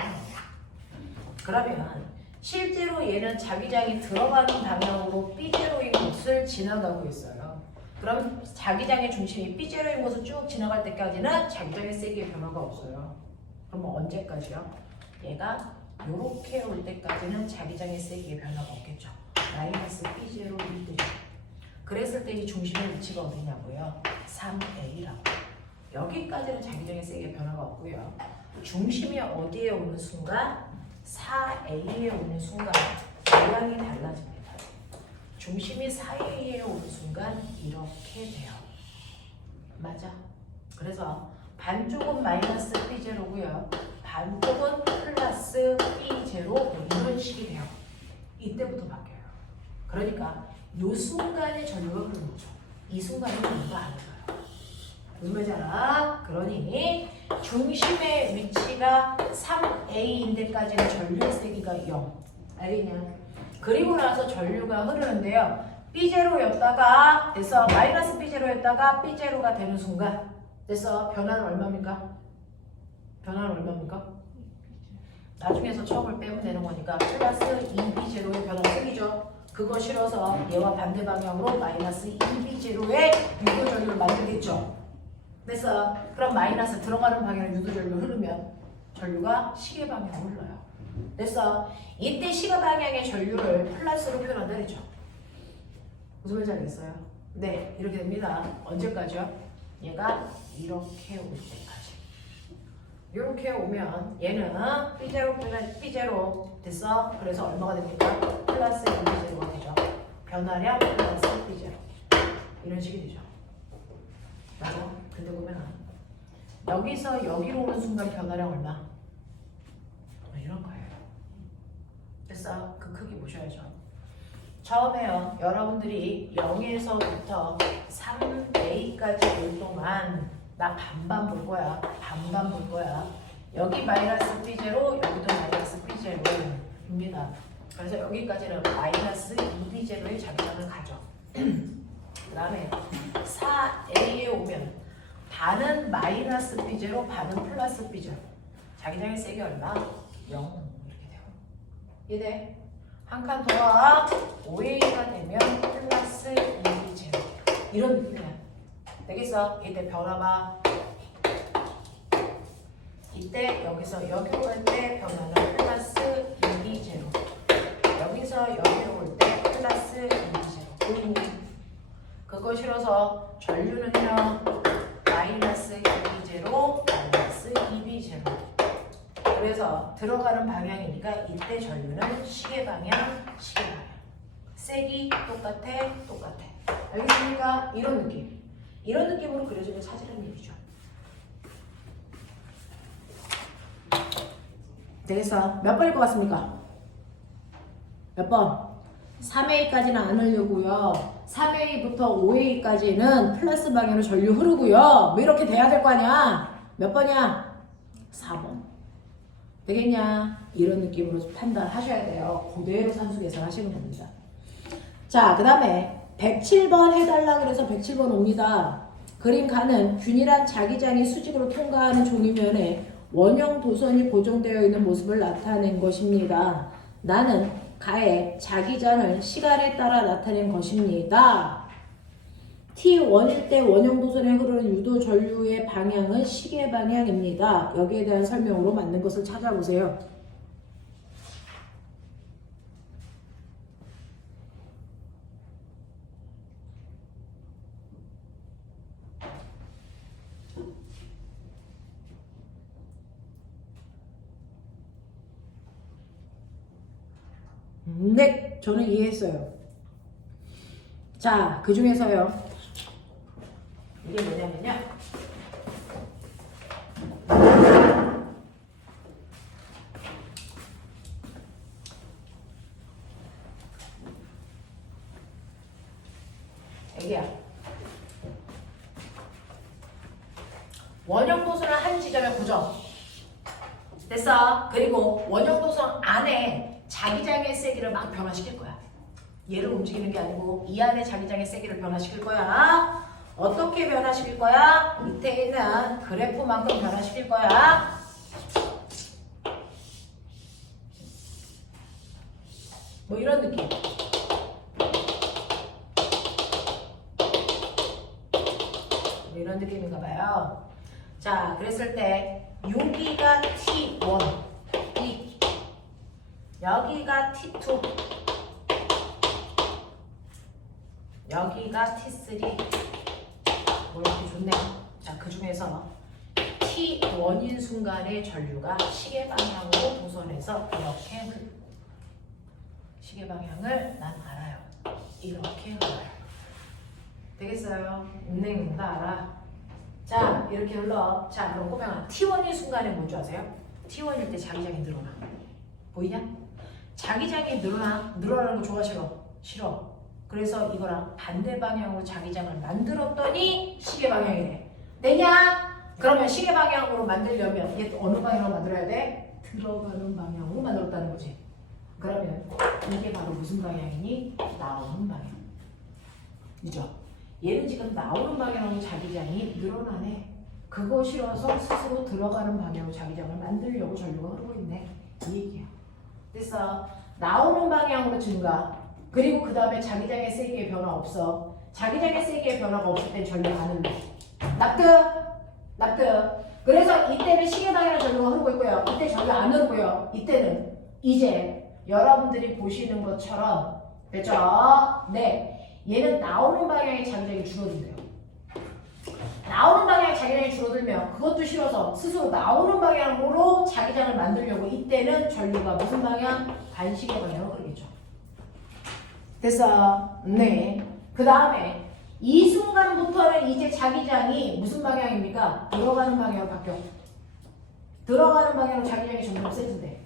그러면 실제로 얘는 자기장이 들어가는 방향으로 B제로인 곳을 지나가고 있어요. 그럼 자기장의 중심이 B제로인 곳을 쭉 지나갈 때까지는 자기장의 세기의 변화가 없어요. 그럼 언제까지요? 얘가 이렇게 올 때까지는 자기장의 세기의 변화가 없겠죠. 마이너스 B제로일 때죠. 그랬을 때 이 중심의 위치가 어디냐고요? 3A라고. 여기까지는 자기장의 세기의 변화가 없고요. 중심이 어디에 오는 순간? 4A에 오는 순간 모양이 달라집니다. 중심이 4A에 오는 순간 이렇게 돼요. 맞아. 그래서 반쪽은 마이너스 B제로고요. 반쪽은 플러스 B제로 이런 식이 돼요. 이때부터 바뀌어요. 그러니까 이 순간에 전류가 흐르는 거죠. 이 순간에 전류가 안 흘러요. 무슨 말인지 알아? 그러니 중심의 위치가 3A인데까지는 전류의 세기가 0. 알겠냐? 그리고 나서 전류가 흐르는데요. B제로였다가 됐어. 마이너스 B제로였다가 B제로가 되는 순간 됐어. 변화는 얼마입니까? 변화는 얼마입니까? 나중에서 척을 빼면 되는 거니까 플러스 2B제로의 변화가 생기죠. 그거 실어서 얘와 반대 방향으로 마이너스 2B제로의 유도전류를 만들겠죠. 그래서 그럼 마이너스 들어가는 방향으로 유도전류 흐르면 전류가 시계 방향으로 흘러요. 그래서 이때 시계 방향의 전류를 플러스로 표현한다 그랬죠. 무슨 말인지 알겠어요? 네, 이렇게 됩니다. 언제까지요? 얘가 이렇게 올 때까지. 이렇게 오면 얘는 B제로 됐어? 그래서 얼마가 됩니까? 플러스 B제로가 되죠. 변화량 플러스 B제로. 이런 식이 되죠. 맞아? 근데 보면 여기서 여기로 오는 순간 변화량 얼마? 이런 거예요. 됐어? 그 크기 보셔야죠. 처음에요. 여러분들이 0에서부터 3A까지 올 동안 나 반반 볼 거야. 반반 볼 거야. 여기 마이너스 B제로, 여기도 마이너스 B제로입니다. 그래서 여기까지는 마이너스 2B제로의 자기장을 가져. 그 다음에 4A에 오면 반은 마이너스 B제로, 반은 플러스 B제로. 자기장의 세기 얼마? 0. 이렇게 돼요. 이해돼? 한 칸 더 와. 5A가 되면 플러스 2B제로. 이런 느낌이야. 되겠어? 이때 변화봐. 이때 여기서 여기로 올 때 변화는 플러스 2B제로. 여기서 여기로 올 때 플러스 2B제로. 보이니? 그거 실어서 전류는요. 마이너스 2B제로, 마이너스 2B제로. 그래서 들어가는 방향이니까 이때 전류는 시계 방향, 시계 방향. 색이 똑같아. 알겠습니까? 이런 느낌. 이런 느낌으로 그려지면 사지라는 얘기죠. 되겠어? 몇 번일 것 같습니까? 몇 번? 3A까지는 안 흐르고요. 3A부터 5A까지는 플러스 방향으로 전류 흐르고요. 뭐 이렇게 돼야 될 거 아니야? 몇 번이야? 4번. 되겠냐? 이런 느낌으로 판단하셔야 돼요. 그대로 산수 계산하시는 겁니다. 자, 그 다음에 107번 해달라 그래서 107번 옵니다. 그림 가는 균일한 자기장이 수직으로 통과하는 종이면에 원형 도선이 고정되어 있는 모습을 나타낸 것입니다. 나는 가의 자기장을 시간에 따라 나타낸 것입니다. T1일 때 원형 도선에 흐르는 유도 전류의 방향은 시계 방향입니다. 여기에 대한 설명으로 맞는 것을 찾아보세요. 네, 저는 이해했어요. 자, 그 중에서요. 이게 뭐냐면요. 여기야. 원형 도선을 한 지점에 고정. 됐어. 그리고 원형 도선 안에 자기장의 세기를 막 변화시킬 거야. 얘를 움직이는 게 아니고 이 안에 자기장의 세기를 변화시킬 거야. 어떻게 변화시킬 거야? 밑에 있는 그래프만큼 변화시킬 거야. 뭐 이런 느낌. 뭐 이런 느낌인가 봐요. 자, 그랬을 때 여기가 T1, 여기가 T2, 여기가 T3. 뭐 이렇게 좋네요. 자, 그 중에서 T1인 순간의 전류가 시계 방향으로 도선해서 이렇게 시계 방향을 난 알아요. 이렇게 흘러요. 되겠어요? 네, 나 알아. 자, 이렇게 흘러. 자, 그럼 꼬맹아, T1인 순간에 뭔지 아세요? T1일 때 자기장이 늘어나. 보이냐? 자기장이 늘어나는 거 좋아, 싫어? 싫어. 그래서 이거랑 반대 방향으로 자기장을 만들었더니 시계 방향이 돼. 되냐? 그러면 시계 방향으로 만들려면 얘 어느 방향으로 만들어야 돼? 들어가는 방향으로 만들었다는 거지. 그러면 이게 바로 무슨 방향이니? 나오는 방향. 그죠? 얘는 지금 나오는 방향으로 자기장이 늘어나네. 그거 싫어서 스스로 들어가는 방향으로 자기장을 만들려고 전류가 흐르고 있네. 이 얘기야. 됐어. 나오는 방향으로 증가. 그리고 그 다음에 자기장의 세기의 변화 없어. 자기장의 세기의 변화가 없을 땐 전류가 안 흘러. 납득? 납득. 그래서 이때는 시계 방향으로 전류가 흐르고 있고요. 이때 전류 안 흐르고요. 이때는 이제 여러분들이 보시는 것처럼 됐죠? 네. 얘는 나오는 방향의 자기장이 줄어든대요. 나오는 방향의 자기장이 줄어들면 그것도 싫어서 스스로 나오는 방향으로 자기장을 만들려고 이때는 전류가 무슨 방향? 반시계 방향으로 흐르겠죠. 됐어? 네. 그 다음에 이 순간부터는 이제 자기장이 무슨 방향입니까? 들어가는 방향으로 바뀌어. 들어가는 방향으로 자기장이 점점 세진대.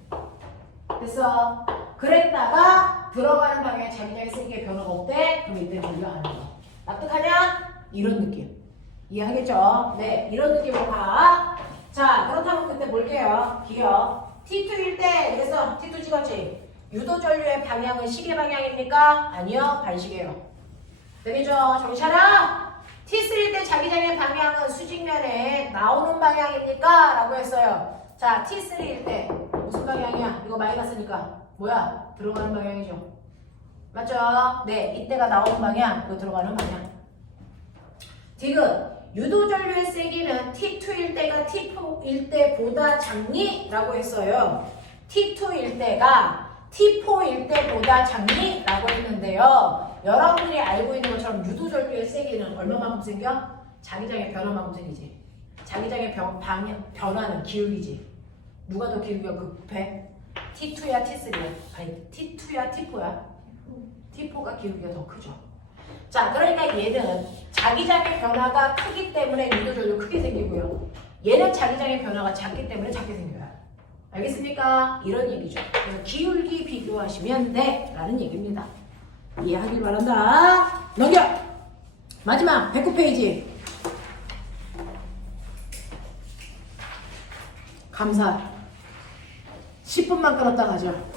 됐어? 그랬다가 들어가는 방향에 자기장의 세기의 변화가 없대? 그럼 이때는 전류가 안 흘러. 납득하냐? 이런 느낌. 이해하겠죠? 네, 이런 느낌으로 가. 자, 그렇다면 그때 볼게요. 기억. T2일 때, 그래서 T2 찍었지? 유도 전류의 방향은 시계 방향입니까? 아니요, 반시계요. 되겠죠? 정신 차려! T3일 때 자기장의 방향은 수직면에 나오는 방향입니까? 라고 했어요. 자, T3일 때 무슨 방향이야? 이거 마이너스니까 뭐야? 들어가는 방향이죠. 맞죠? 네, 이때가 나오는 방향, 이거 들어가는 방향. 지금 유도전류의 세기는 T2일 때가 T4일 때보다 작니? 라고 했어요. T2일 때가 T4일 때보다 작니? 라고 했는데요. 여러분들이 알고 있는 것처럼 유도전류의 세기는 얼마만큼 생겨? 자기장의 변화만큼 생기지. 자기장의 변화는 기울기지. 누가 더 기울기가 급해? T2야 T3야? 아니 T2야 T4야? T4가 기울기가 더 크죠. 자, 그러니까 얘는 자기장의 변화가 크기 때문에 유도전류 크게 생기고요. 얘는 자기장의 변화가 작기 때문에 작게 생겨요. 알겠습니까? 이런 얘기죠. 그래서 기울기 비교하시면 돼 라는 얘기입니다. 이해하길 바란다. 넘겨! 마지막 109페이지. 감사. 10분만 끌었다 가죠.